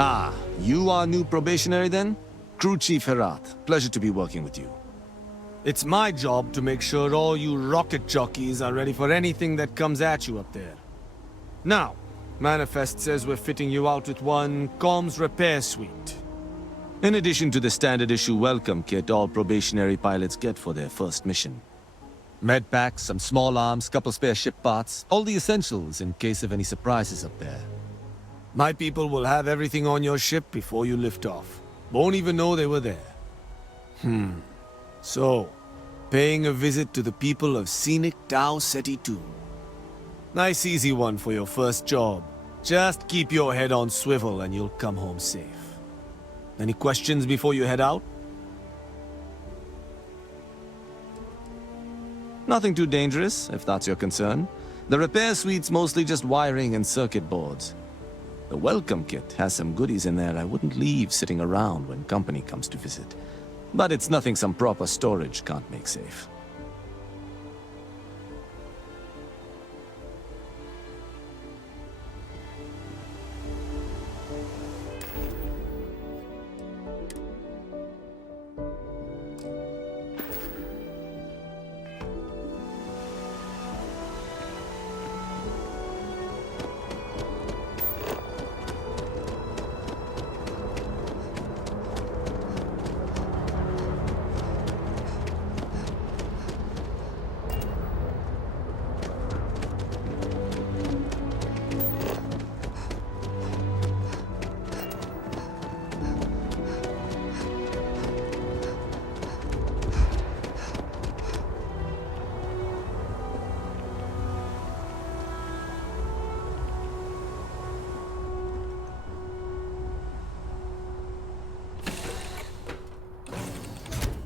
Ah, you are new probationary then? Crew Chief Herat. Pleasure to be working with you. It's my job to make sure all you rocket jockeys are ready for anything that comes at you up there. Now, Manifest says we're fitting you out with one comms repair suite. In addition to the standard issue welcome kit all probationary pilots get for their first mission. Med packs, some small arms, couple spare ship parts, all the essentials in case of any surprises up there. My people will have everything on your ship before you lift off. Won't even know they were there. So, paying a visit to the people of scenic Tau Ceti 2. Nice easy one for your first job. Just keep your head on swivel and you'll come home safe. Any questions before you head out? Nothing too dangerous, if that's your concern. The repair suite's mostly just wiring and circuit boards. The welcome kit has some goodies in there I wouldn't leave sitting around when company comes to visit. But it's nothing some proper storage can't make safe.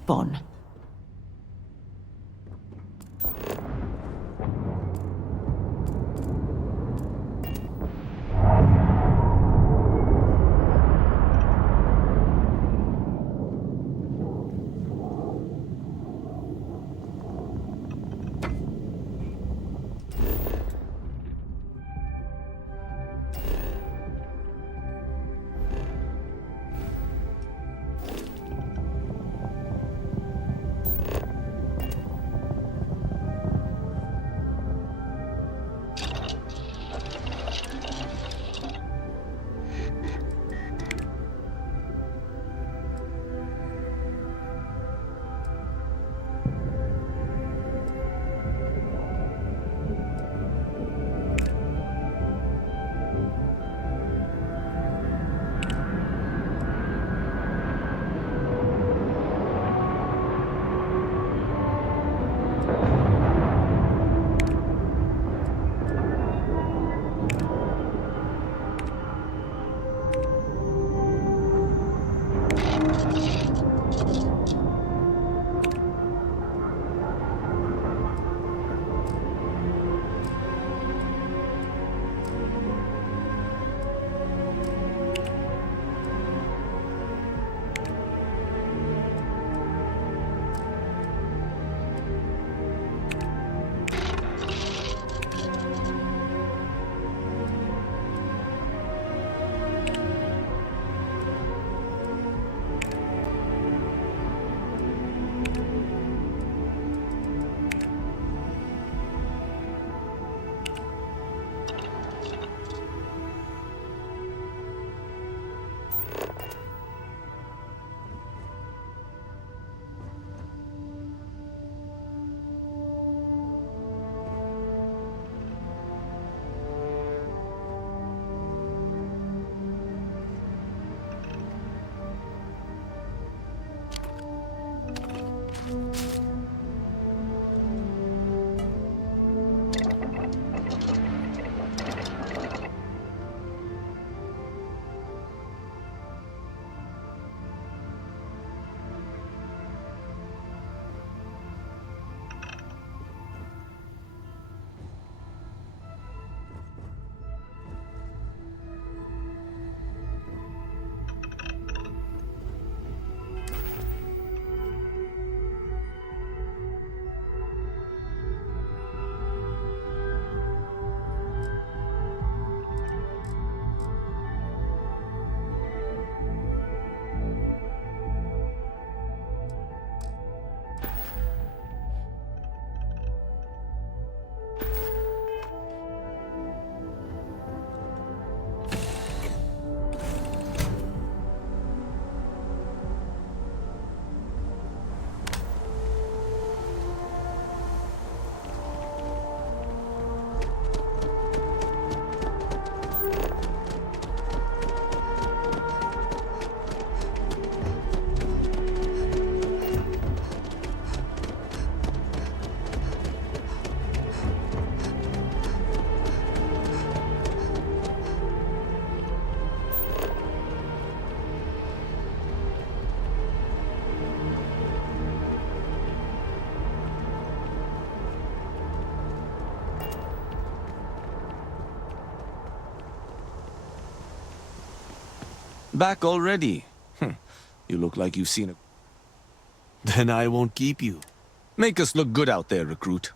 Bon. back already. You look like you've seen a... Then I won't keep you. Make us look good out there, recruit.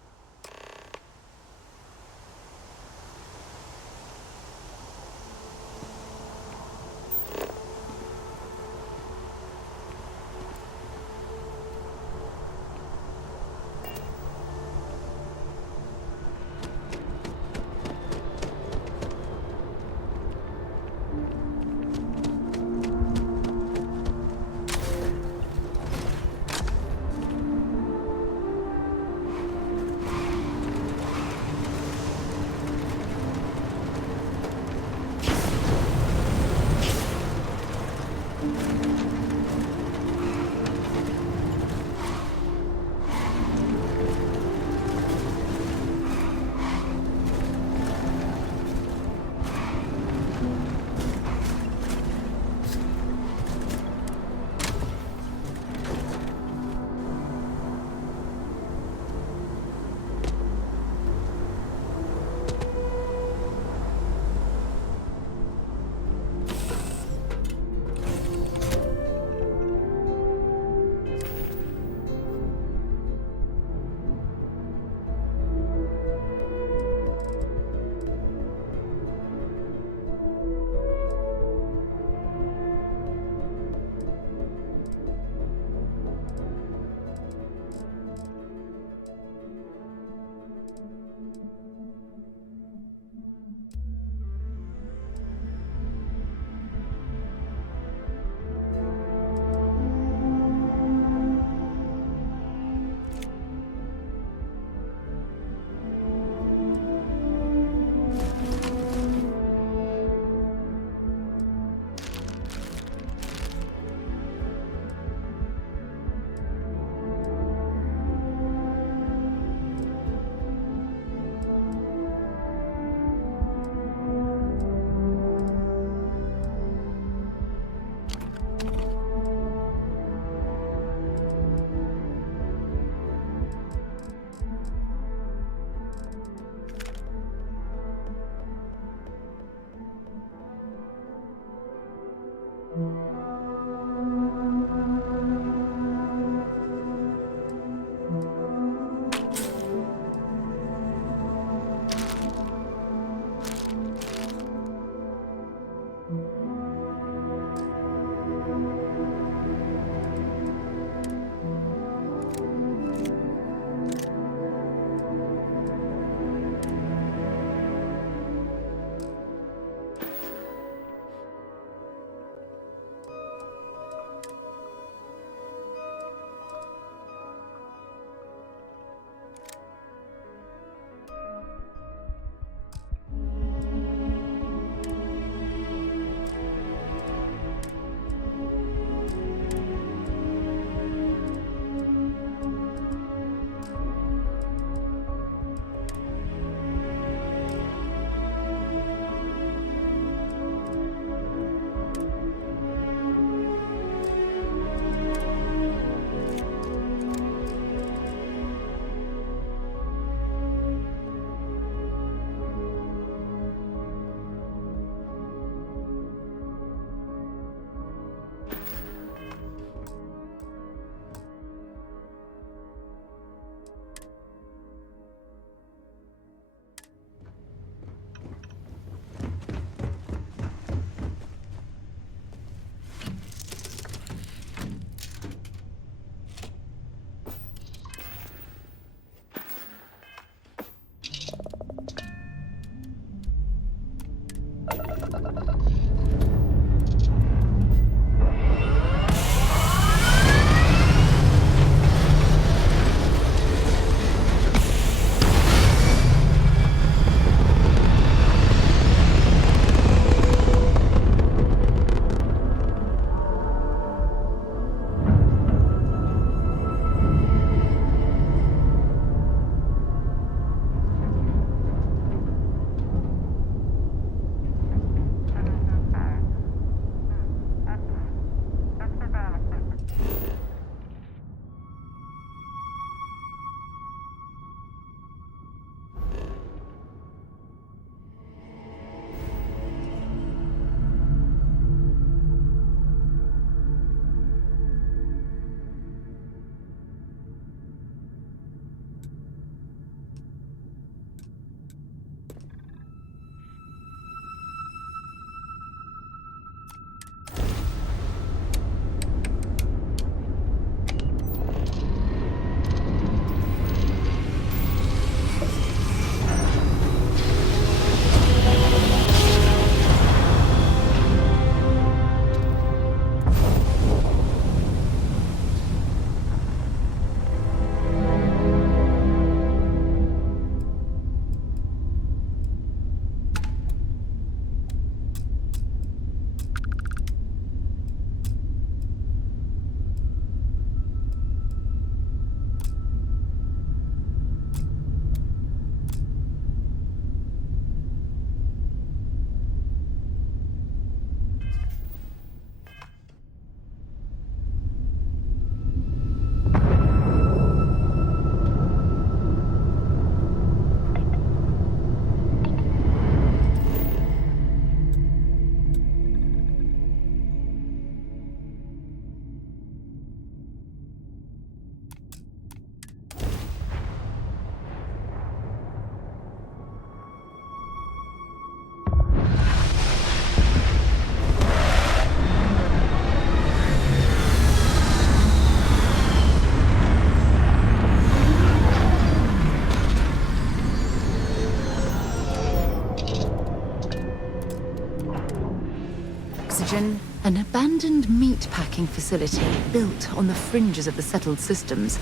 abandoned meat-packing facility built on the fringes of the settled systems.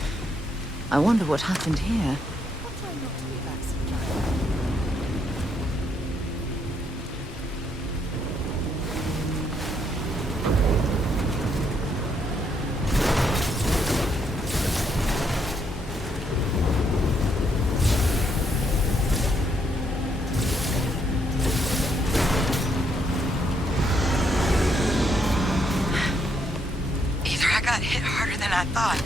I wonder what happened here. I thought.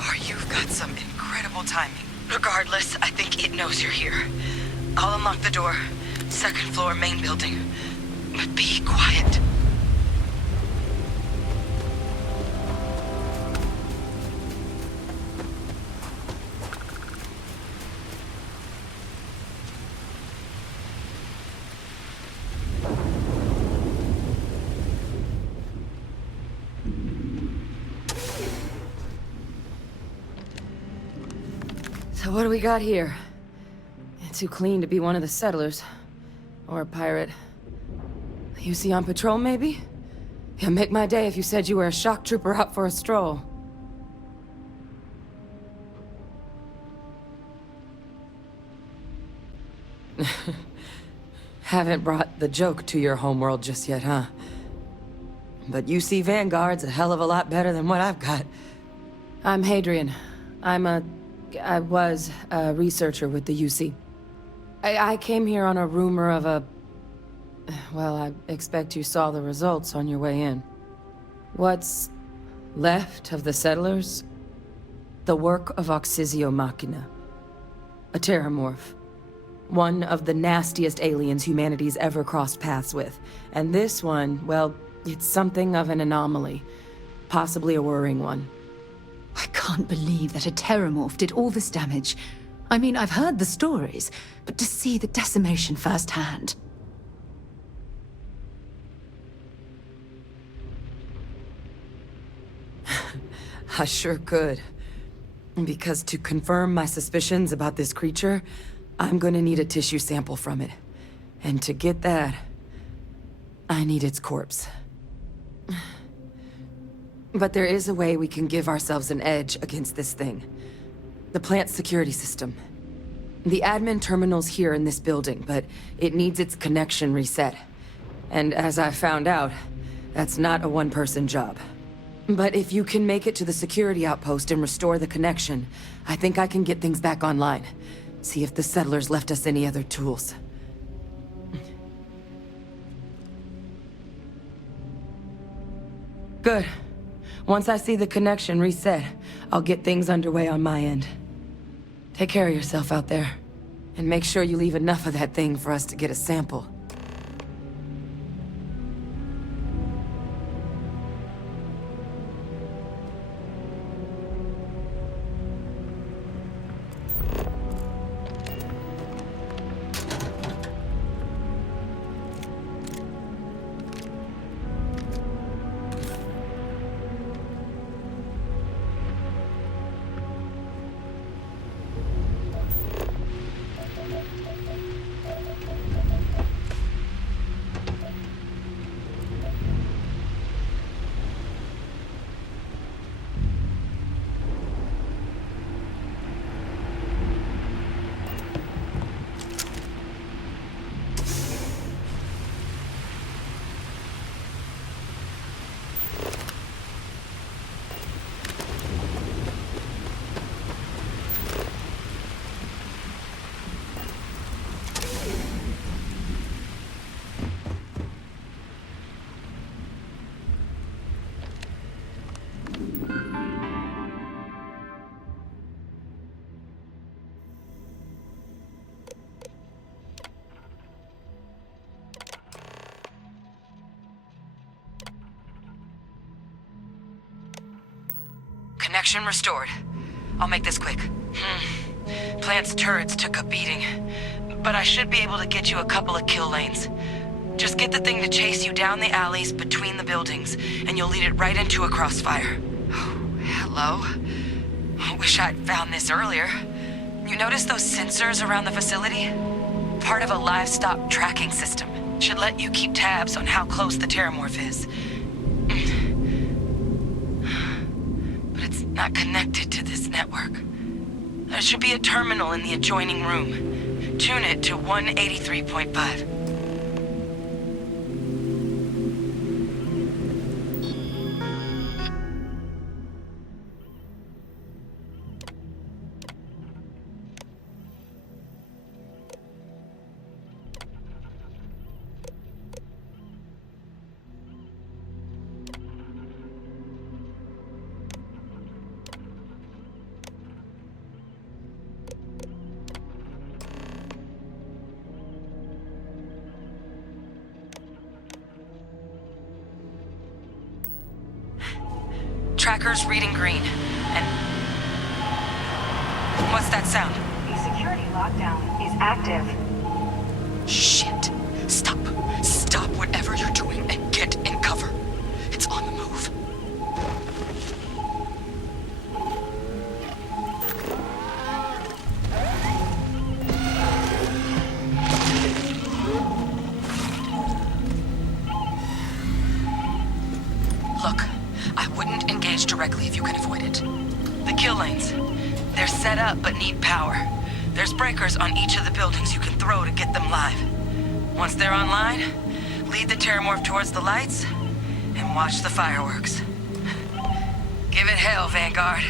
Or you've got some incredible timing. Regardless, I think it knows you're here. I'll unlock the door. Second floor, main building. But be quiet. So what do we got here? Too clean to be one of the settlers. Or a pirate. You see on patrol, maybe? Yeah, make my day if you said you were a shock trooper out for a stroll. Haven't brought the joke to your homeworld just yet, huh? But UC Vanguard's a hell of a lot better than what I've got. I'm Hadrian. I was a researcher with the UC. I came here on a rumor of a... Well, I expect you saw the results on your way in. What's left of the settlers? The work of Oxysio Machina. A terramorph. One of the nastiest aliens humanity's ever crossed paths with. And this one, well, it's something of an anomaly. Possibly a worrying one. I can't believe that a terramorph did all this damage. I mean, I've heard the stories, but to see the decimation firsthand... I sure could. Because to confirm my suspicions about this creature, I'm gonna need a tissue sample from it. And to get that, I need its corpse. But there is a way we can give ourselves an edge against this thing. The plant's security system. The admin terminal's here in this building, but it needs its connection reset. And as I found out, that's not a one-person job. But if you can make it to the security outpost and restore the connection, I think I can get things back online. See if the settlers left us any other tools. Good. Once I see the connection reset, I'll get things underway on my end. Take care of yourself out there. And make sure you leave enough of that thing for us to get a sample. Connection restored. I'll make this quick. Plant's turrets took a beating, but I should be able to get you a couple of kill lanes. Just get the thing to chase you down the alleys between the buildings, and you'll lead it right into a crossfire. Oh, hello. I wish I'd found this earlier. You notice those sensors around the facility? Part of a livestock tracking system. Should let you keep tabs on how close the terramorph is. not connected to this network. There should be a terminal in the adjoining room. Tune it to 183.5. Tracker's reading green. And what's that sound? The security lockdown is active. Shit. Stop. Stop whatever you're doing and get in cover. It's on the move. Look, I wouldn't engage directly if you can avoid it. The kill lanes. They're set up but need power. There's breakers on each of the buildings you can throw to get them live. Once they're online, lead the Terramorph towards the lights and watch the fireworks. Give it hell, Vanguard.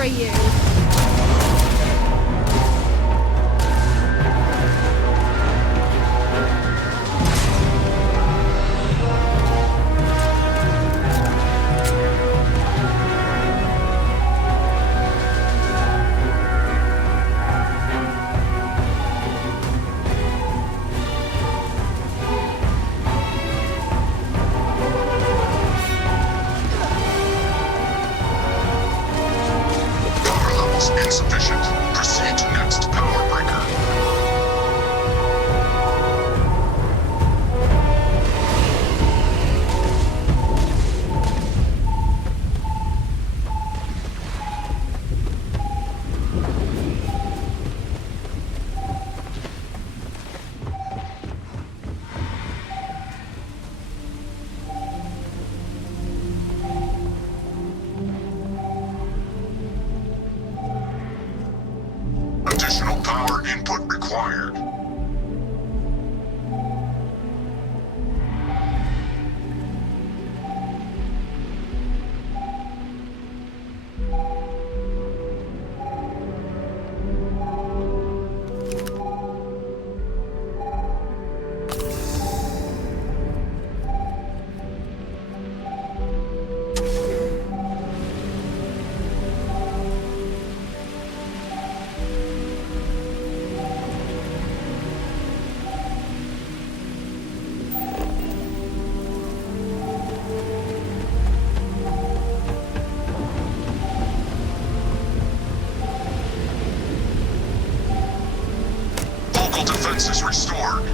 You. Insufficient. Proceed to next power breaker. Additional power input required. Defenses restored.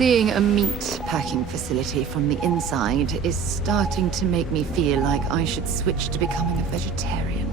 Seeing a meat packing facility from the inside is starting to make me feel like I should switch to becoming a vegetarian.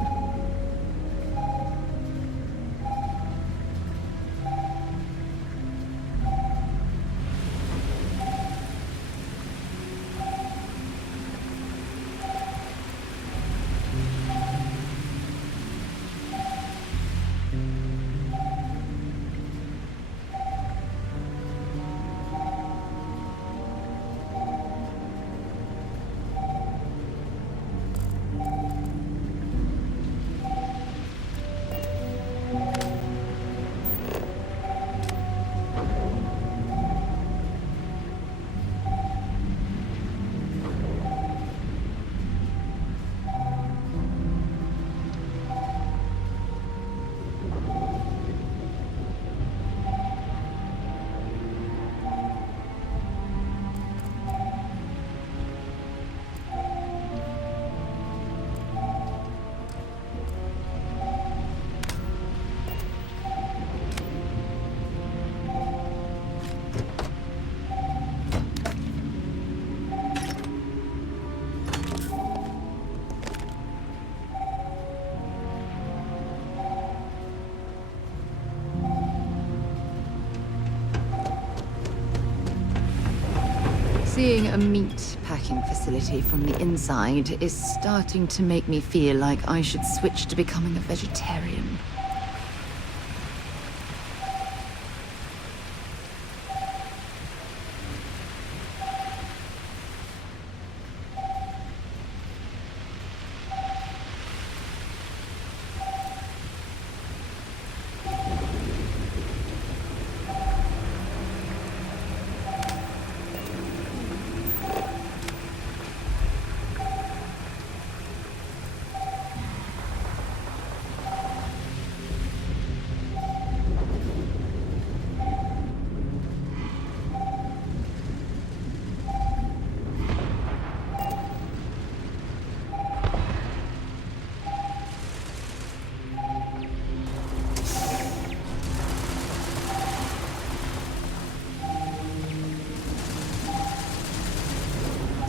Seeing a meat packing facility from the inside is starting to make me feel like I should switch to becoming a vegetarian.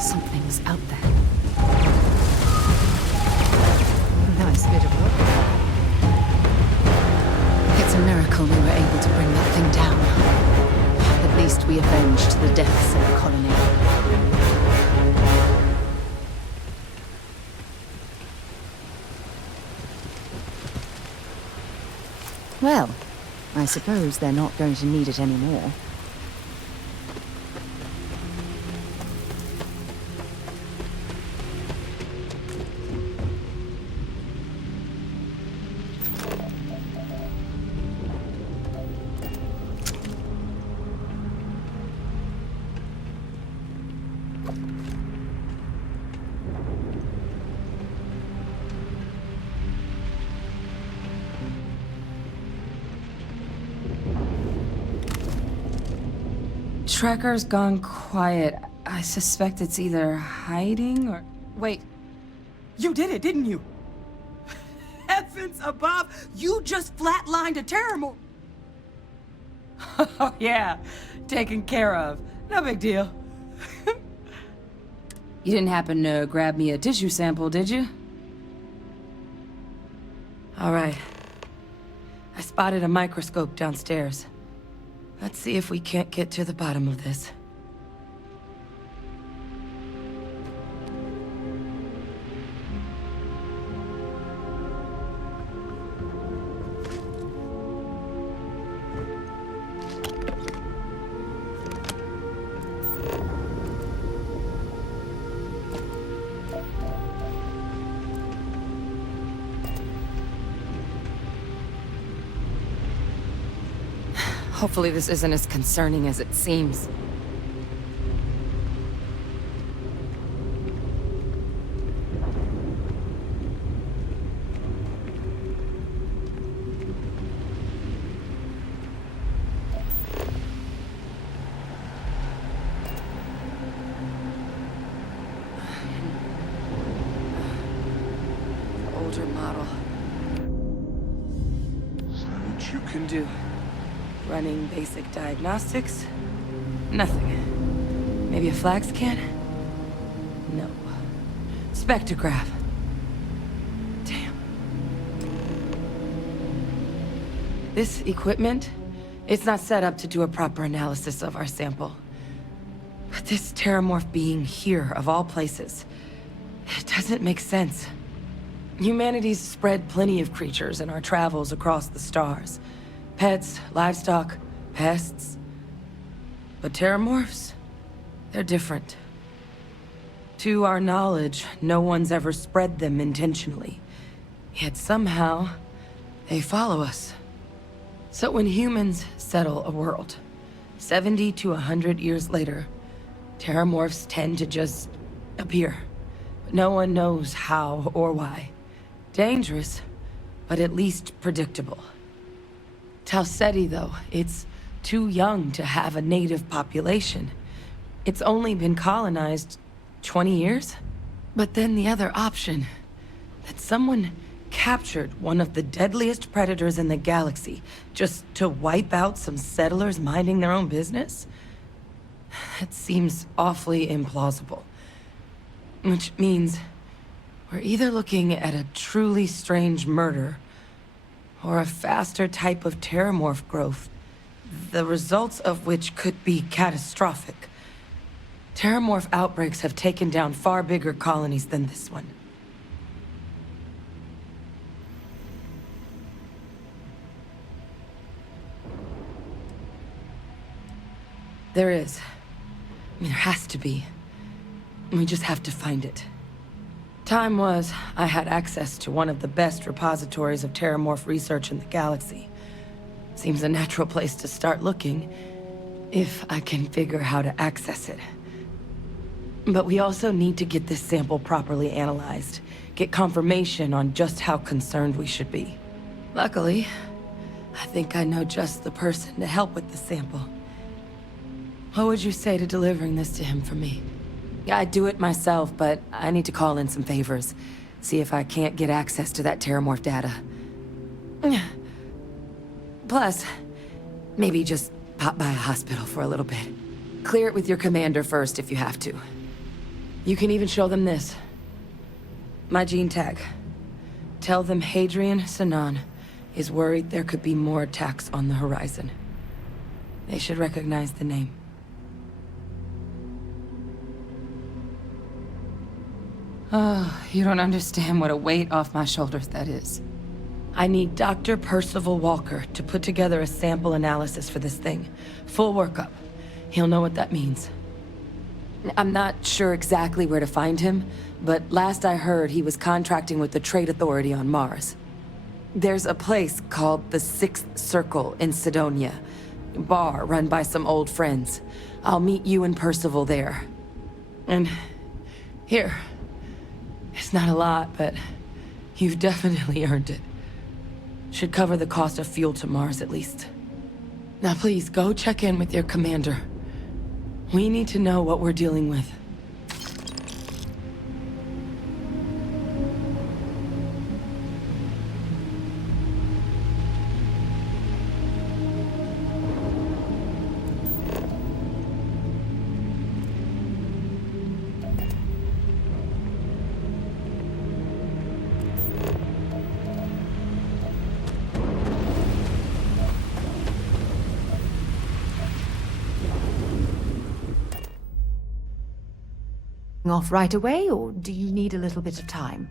Something's out there. Nice bit of work. It's a miracle we were able to bring that thing down. At least we avenged the deaths of the colony. Well, I suppose they're not going to need it anymore. Tracker's gone quiet. I suspect it's either hiding or... Wait. You did it, didn't you? Heavens above! You just flatlined a terror. Oh, yeah. Taken care of. No big deal. You didn't happen to grab me a tissue sample, did you? All right. I spotted a microscope downstairs. Let's see if we can't get to the bottom of this. Hopefully this isn't as concerning as it seems. Older model. See what you can do. Running basic diagnostics. Nothing. Maybe a flax can? No. Spectrograph. Damn. This equipment, it's not set up to do a proper analysis of our sample. But this terramorph being here, of all places, it doesn't make sense. Humanity's spread plenty of creatures in our travels across the stars. Pets, livestock, pests. But terramorphs? They're different. To our knowledge, no one's ever spread them intentionally. Yet somehow, they follow us. So when humans settle a world, 70 to 100 years later, terramorphs tend to just appear. But no one knows how or why. Dangerous, but at least predictable. Tau Ceti, though, it's too young to have a native population. It's only been colonized 20 years? But then the other option, that someone captured one of the deadliest predators in the galaxy just to wipe out some settlers minding their own business? That seems awfully implausible. Which means we're either looking at a truly strange murder or a faster type of terramorph growth, the results of which could be catastrophic. Terramorph outbreaks have taken down far bigger colonies than this one. There is. I mean, there has to be. We just have to find it. Time was, I had access to one of the best repositories of terramorph research in the galaxy. Seems a natural place to start looking, if I can figure how to access it. But we also need to get this sample properly analyzed, get confirmation on just how concerned we should be. Luckily, I think I know just the person to help with the sample. What would you say to delivering this to him for me? I'd do it myself, but I need to call in some favors. See if I can't get access to that terramorph data. Plus, maybe just pop by a hospital for a little bit. Clear it with your commander first if you have to. You can even show them this. My gene tag. Tell them Hadrian Sinan is worried there could be more attacks on the horizon. They should recognize the name. Oh, you don't understand what a weight off my shoulders that is. I need Dr. Percival Walker to put together a sample analysis for this thing. Full workup. He'll know what that means. I'm not sure exactly where to find him, but last I heard he was contracting with the Trade Authority on Mars. There's a place called the Sixth Circle in Sidonia. A bar run by some old friends. I'll meet you and Percival there. And here. It's not a lot, but you've definitely earned it. Should cover the cost of fuel to Mars at least. Now please, go check in with your commander. We need to know what we're dealing with. Off right away, or do you need a little bit of time?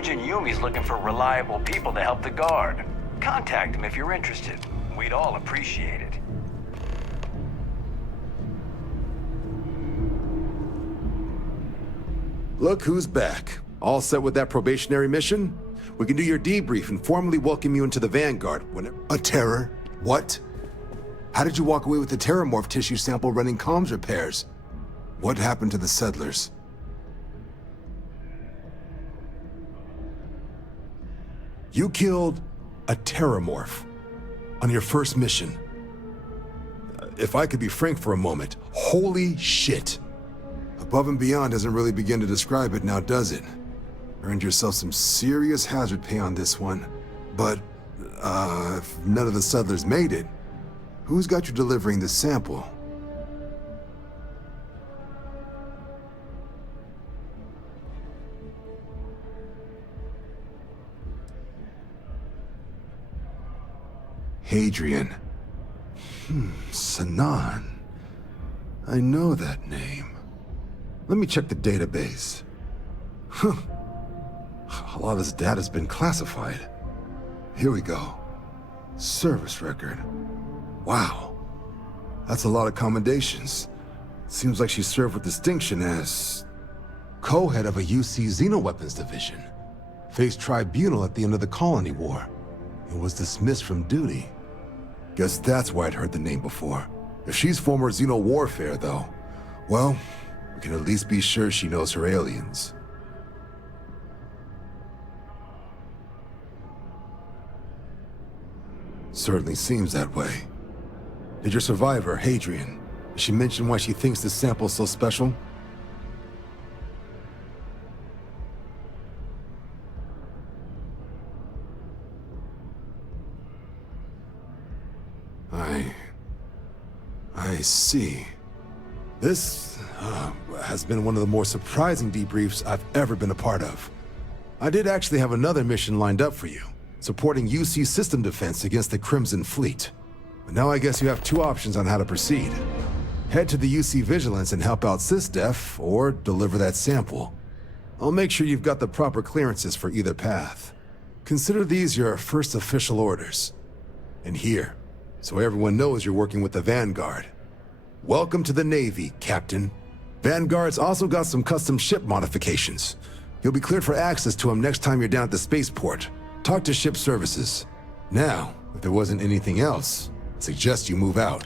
Sergeant Yumi's looking for reliable people to help the guard. Contact him if you're interested. We'd all appreciate it. Look who's back. All set with that probationary mission? We can do your debrief and formally welcome you into the Vanguard when A terror? What? How did you walk away with the terramorph tissue sample running comms repairs? What happened to the settlers? You killed a terramorph on your first mission. If I could be frank for a moment, holy shit. Above and beyond doesn't really begin to describe it now, does it? Earned yourself some serious hazard pay on this one. But, if none of the settlers made it, who's got you delivering the sample? Hadrian. Sanan. I know that name. Let me check the database. Huh. A lot of this data's been classified. Here we go. Service record. Wow. That's a lot of commendations. Seems like she served with distinction as co-head of a UC Xenoweapons division. Faced tribunal at the end of the Colony War. And was dismissed from duty. Guess that's why I'd heard the name before. If she's former Xeno warfare, though, well, we can at least be sure she knows her aliens. Certainly seems that way. Did your survivor, Hadrian, did she mention why she thinks this sample's so special? I see. This has been one of the more surprising debriefs I've ever been a part of. I did actually have another mission lined up for you, supporting UC system defense against the Crimson Fleet. But now I guess you have two options on how to proceed. Head to the UC Vigilance and help out SysDef, or deliver that sample. I'll make sure you've got the proper clearances for either path. Consider these your first official orders. And here, so everyone knows you're working with the Vanguard. Welcome to the Navy, Captain. Vanguard's also got some custom ship modifications. You'll be cleared for access to them next time you're down at the spaceport. Talk to ship services. Now, if there wasn't anything else, I suggest you move out.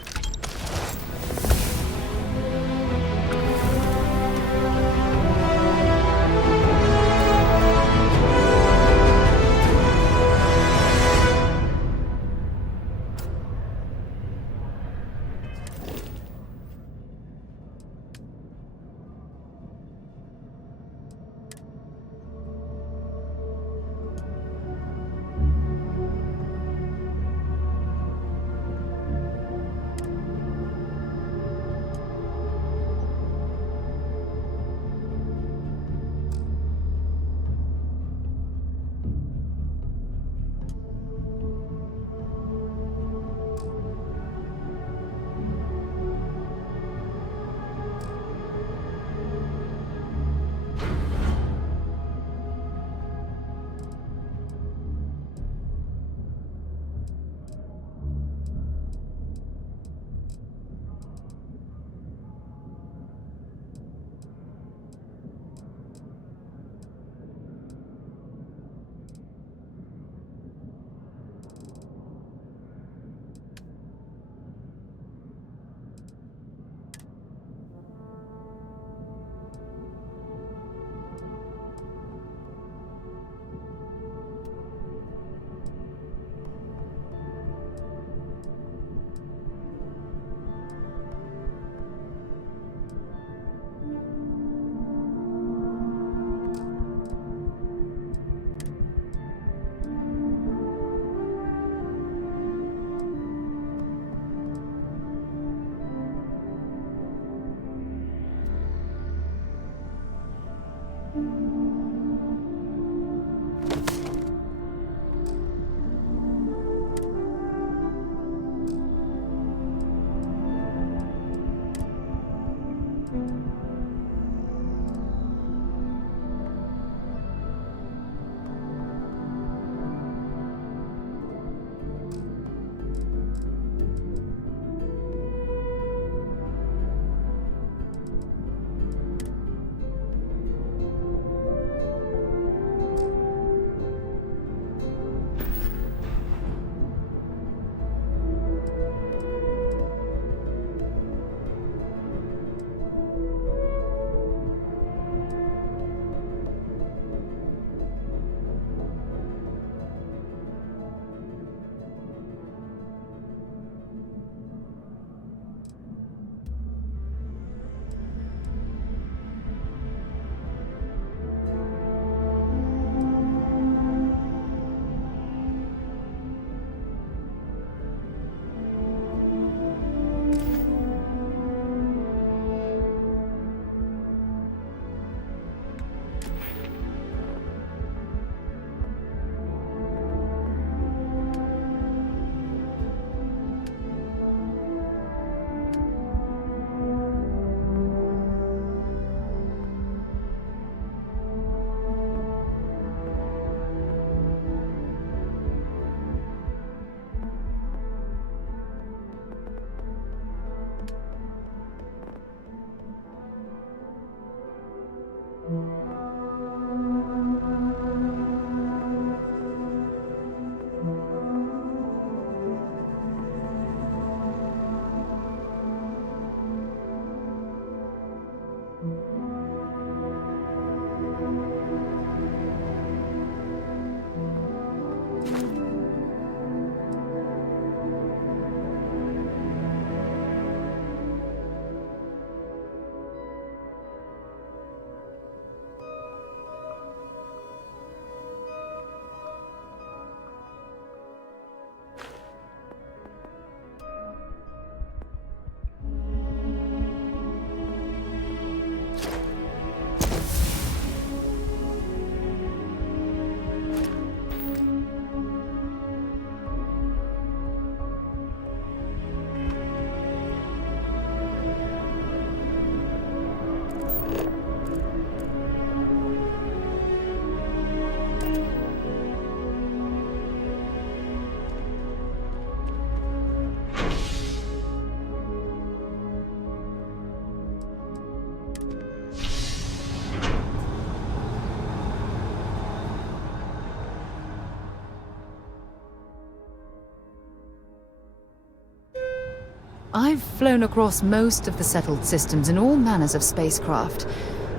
I've flown across most of the settled systems in all manners of spacecraft,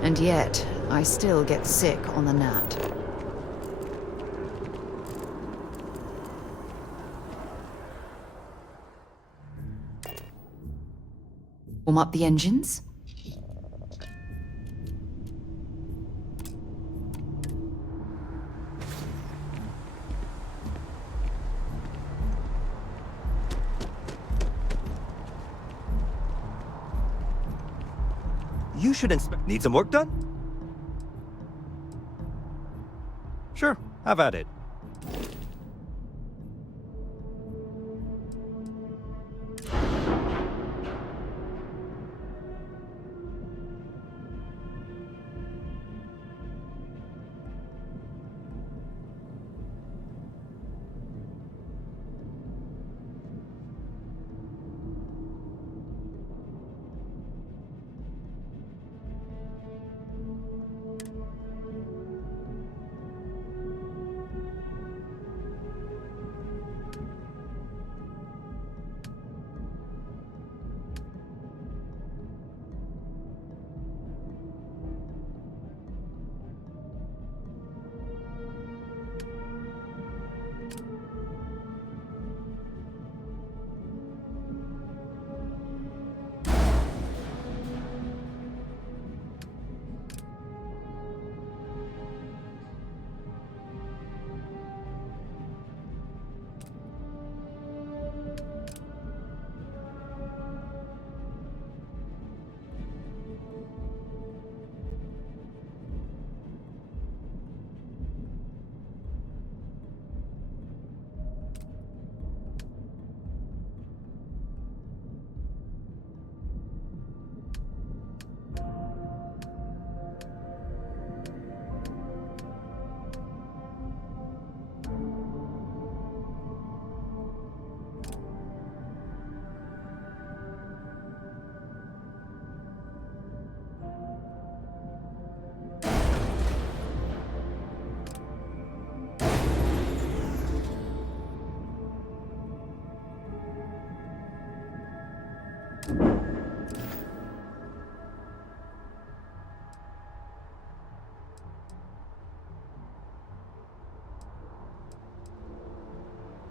and yet I still get sick on the gnat. Warm up the engines. You should inspect. Need some work done? Sure, have at it.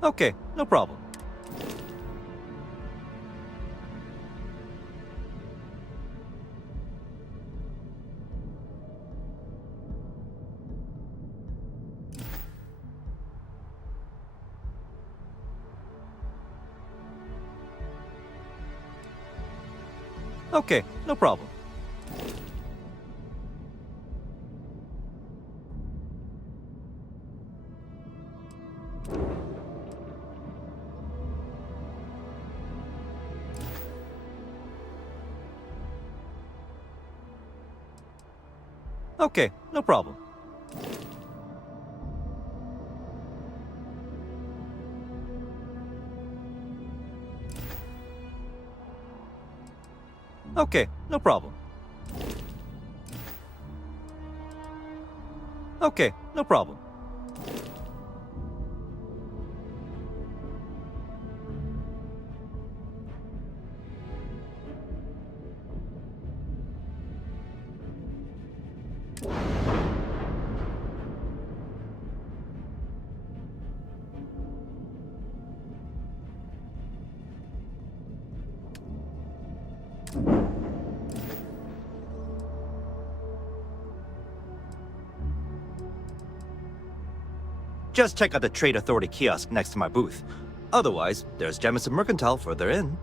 Okay, no problem. Okay, no problem. Okay, no problem. Okay, no problem. Okay, no problem. Just check out the Trade Authority kiosk next to my booth. Otherwise, there's Jemison Mercantile further in.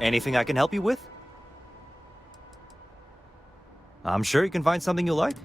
Anything I can help you with? I'm sure you can find something you like.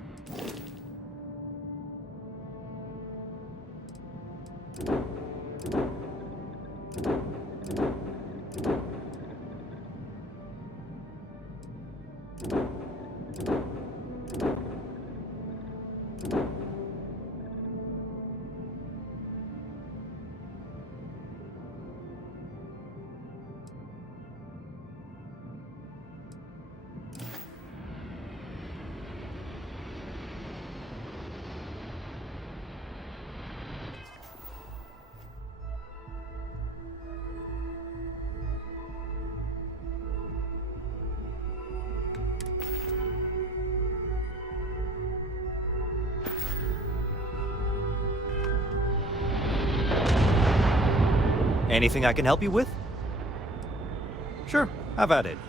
Anything I can help you with? Sure, have at it.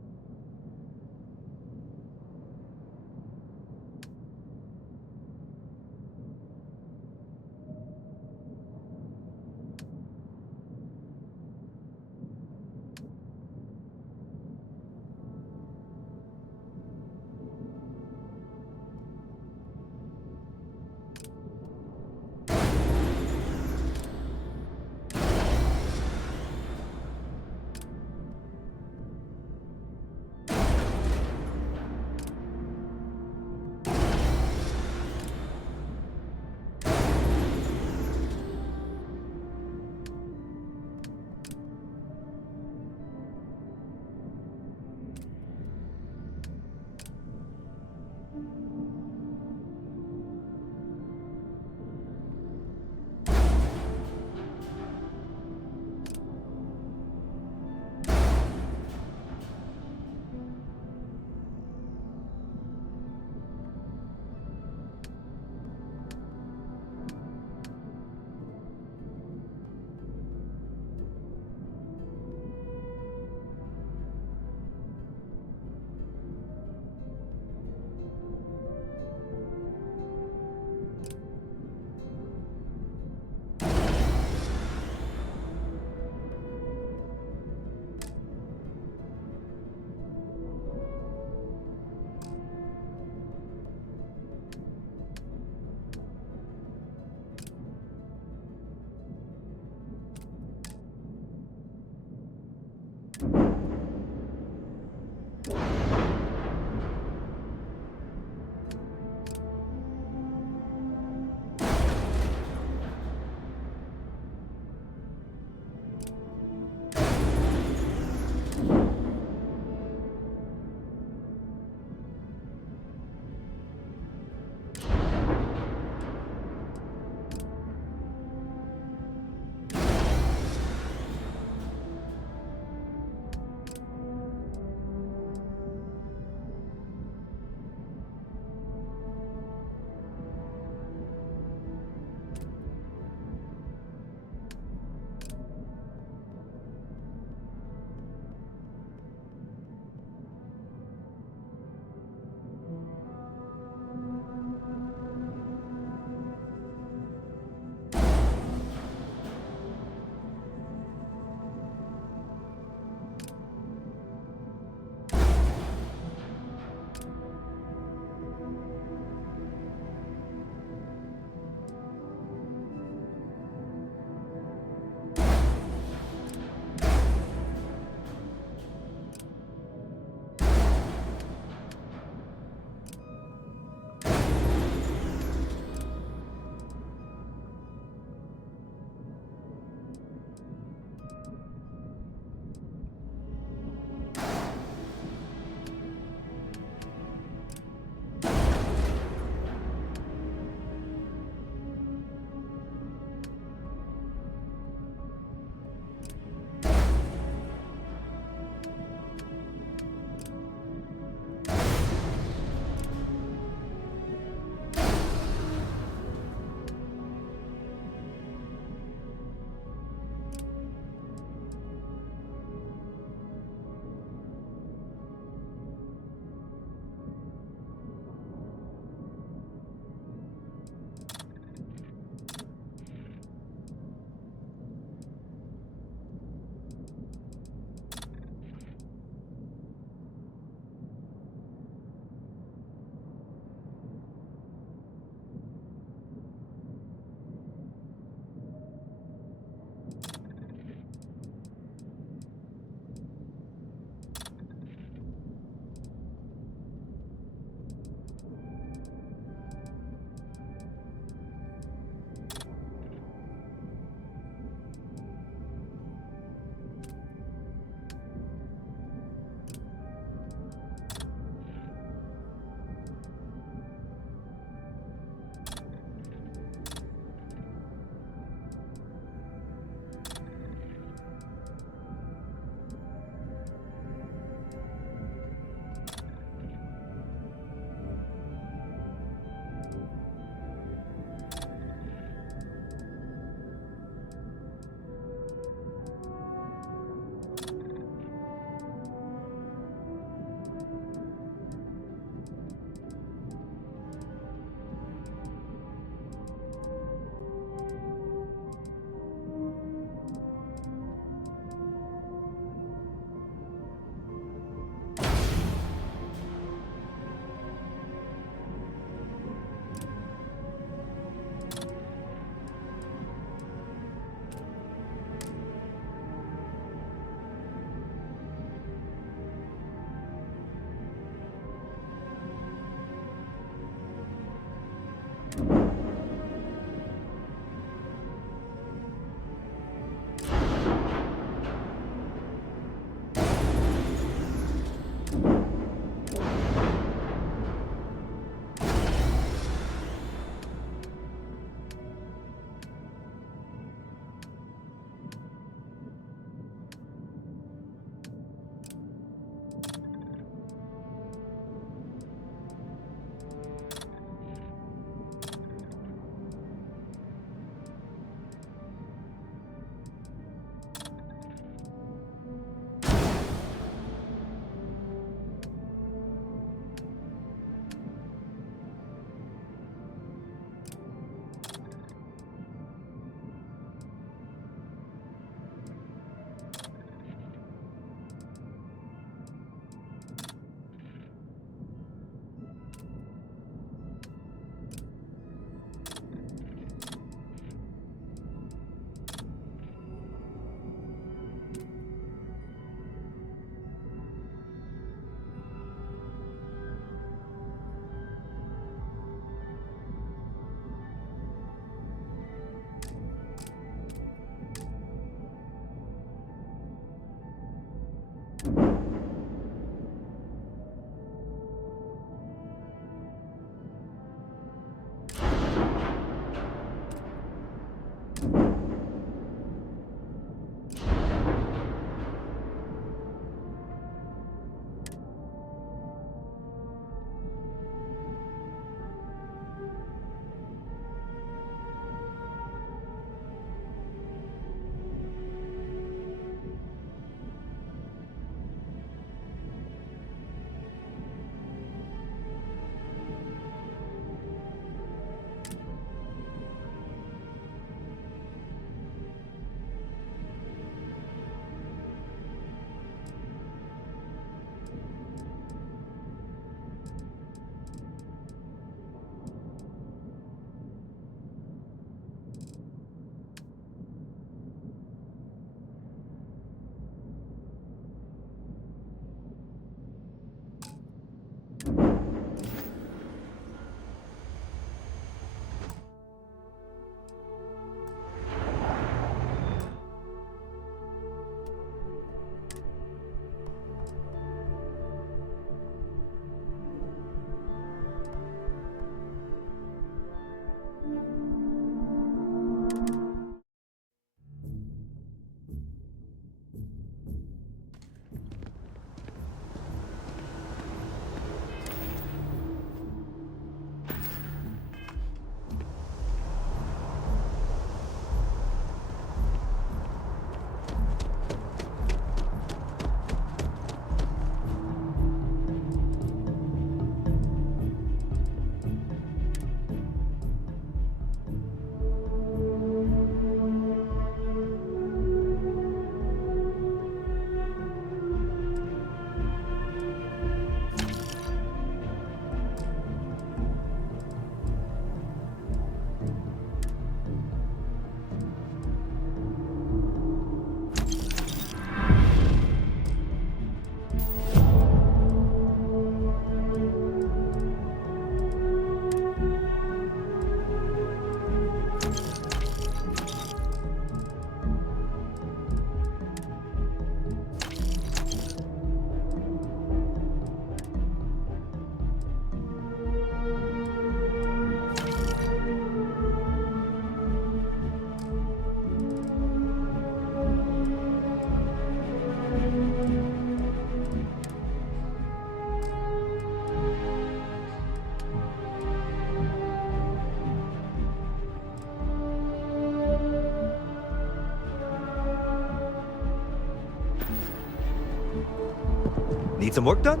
Need some work done?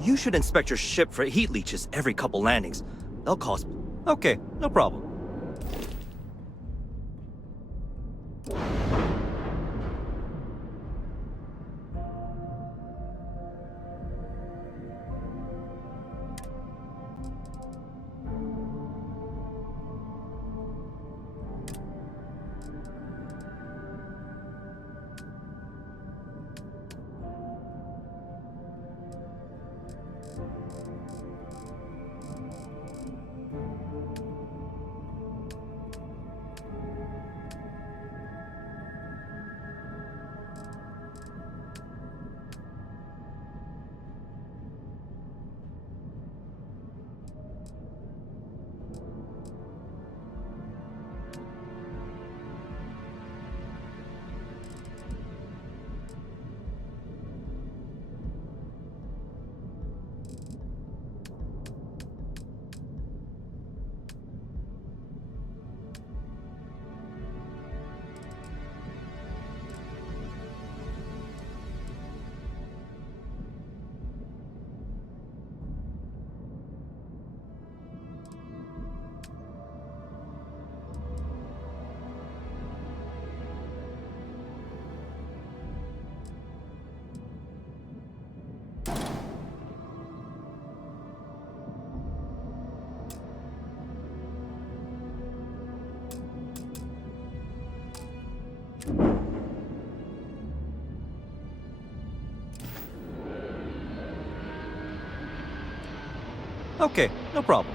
You should inspect your ship for heat leeches every couple landings. They'll cost... Okay, no problem. Okay, no problem.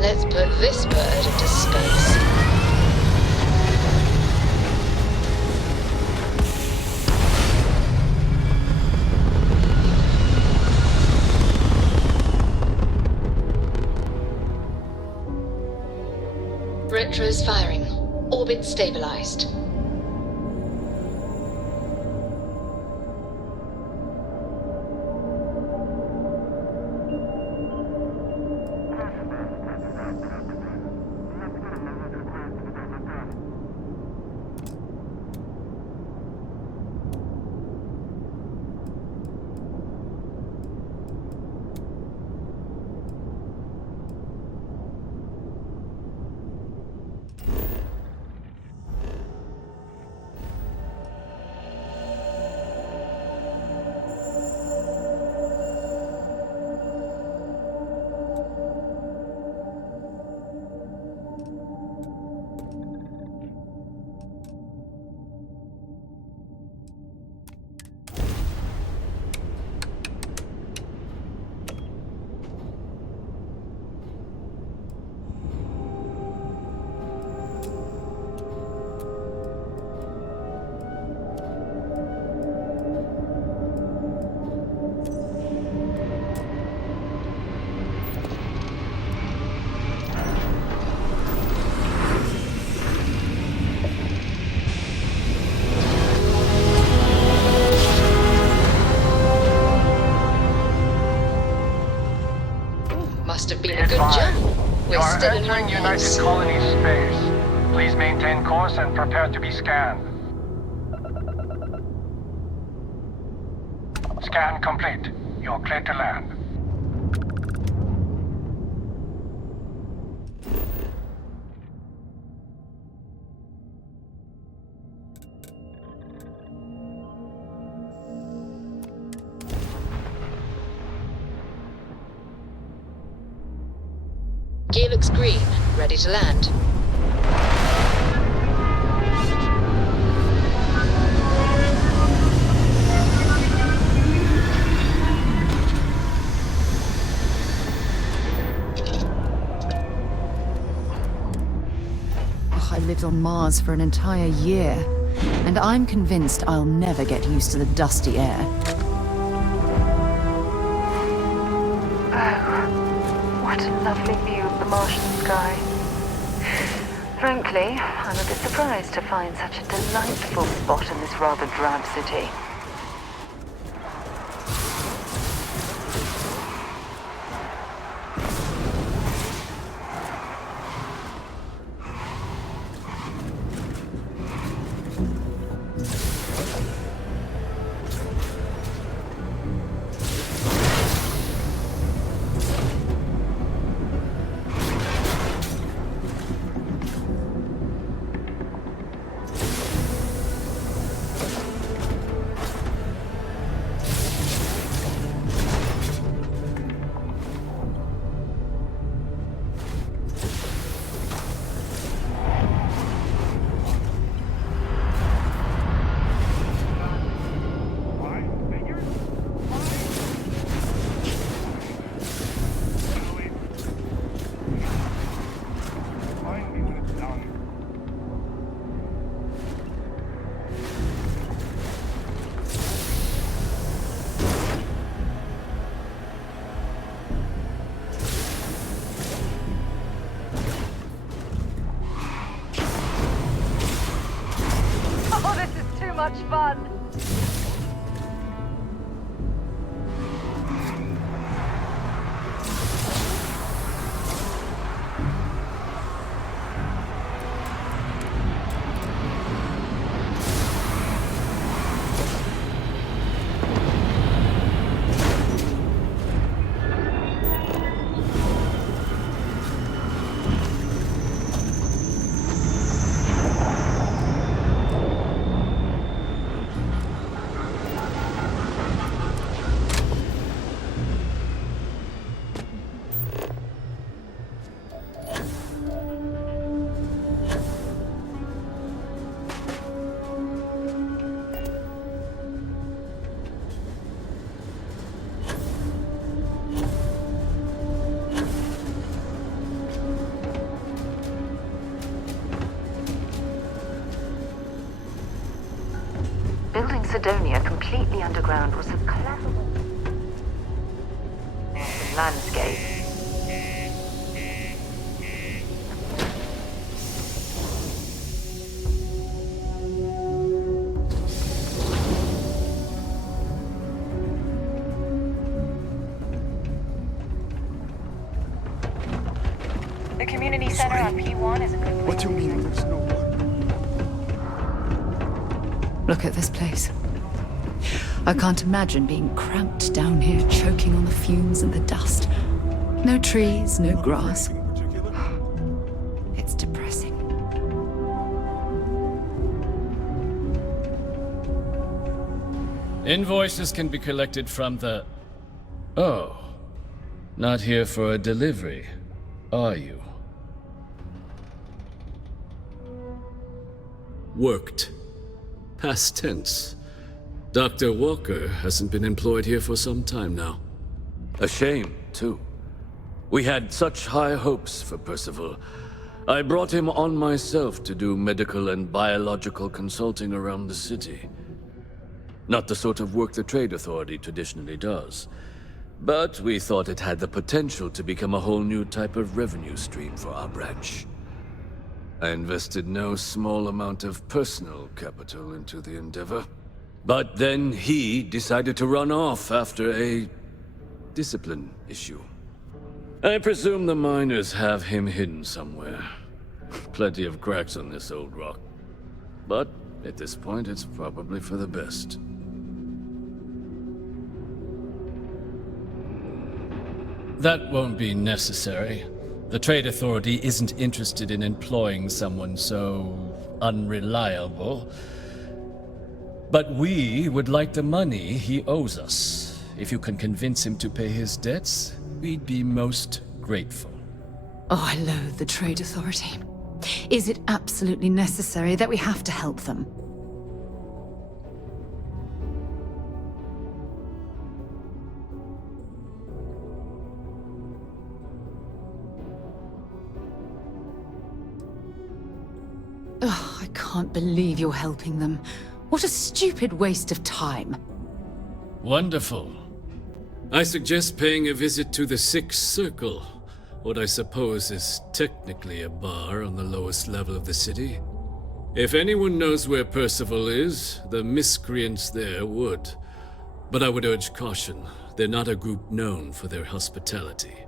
Let's put this bird into space. Retros firing. Orbit stabilized. Must have been a good jump. We're still entering United Colonies space. Please maintain course and prepare to be scanned. Scan complete. You're clear to land. Gear looks green, ready to land. I lived on Mars for an entire year, and I'm convinced I'll never get used to the dusty air. What a lovely view of the Martian sky. Frankly, I'm a bit surprised to find such a delightful spot in this rather drab city. Oh, this is too much fun. Building Sidonia completely underground was a clever landscape. The community center on P1 is a good place. What do you mean there's no one? Look at this place. I can't imagine being cramped down here, choking on the fumes and the dust. No trees, no grass. It's depressing. Invoices can be collected from the... Oh. Not here for a delivery, are you? Worked. Past tense. Dr. Walker hasn't been employed here for some time now. A shame, too. We had such high hopes for Percival. I brought him on myself to do medical and biological consulting around the city. Not the sort of work the Trade Authority traditionally does. But we thought it had the potential to become a whole new type of revenue stream for our branch. I invested no small amount of personal capital into the endeavor. But then he decided to run off after a discipline issue. I presume the miners have him hidden somewhere. Plenty of cracks on this old rock. But at this point, it's probably for the best. That won't be necessary. The Trade Authority isn't interested in employing someone so unreliable. But we would like the money he owes us. If you can convince him to pay his debts, we'd be most grateful. Oh, I loathe the Trade Authority. Is it absolutely necessary that we have to help them? Oh, I can't believe you're helping them. What a stupid waste of time. Wonderful. I suggest paying a visit to the Sixth Circle, what I suppose is technically a bar on the lowest level of the city. If anyone knows where Percival is, the miscreants there would. But I would urge caution. They're not a group known for their hospitality.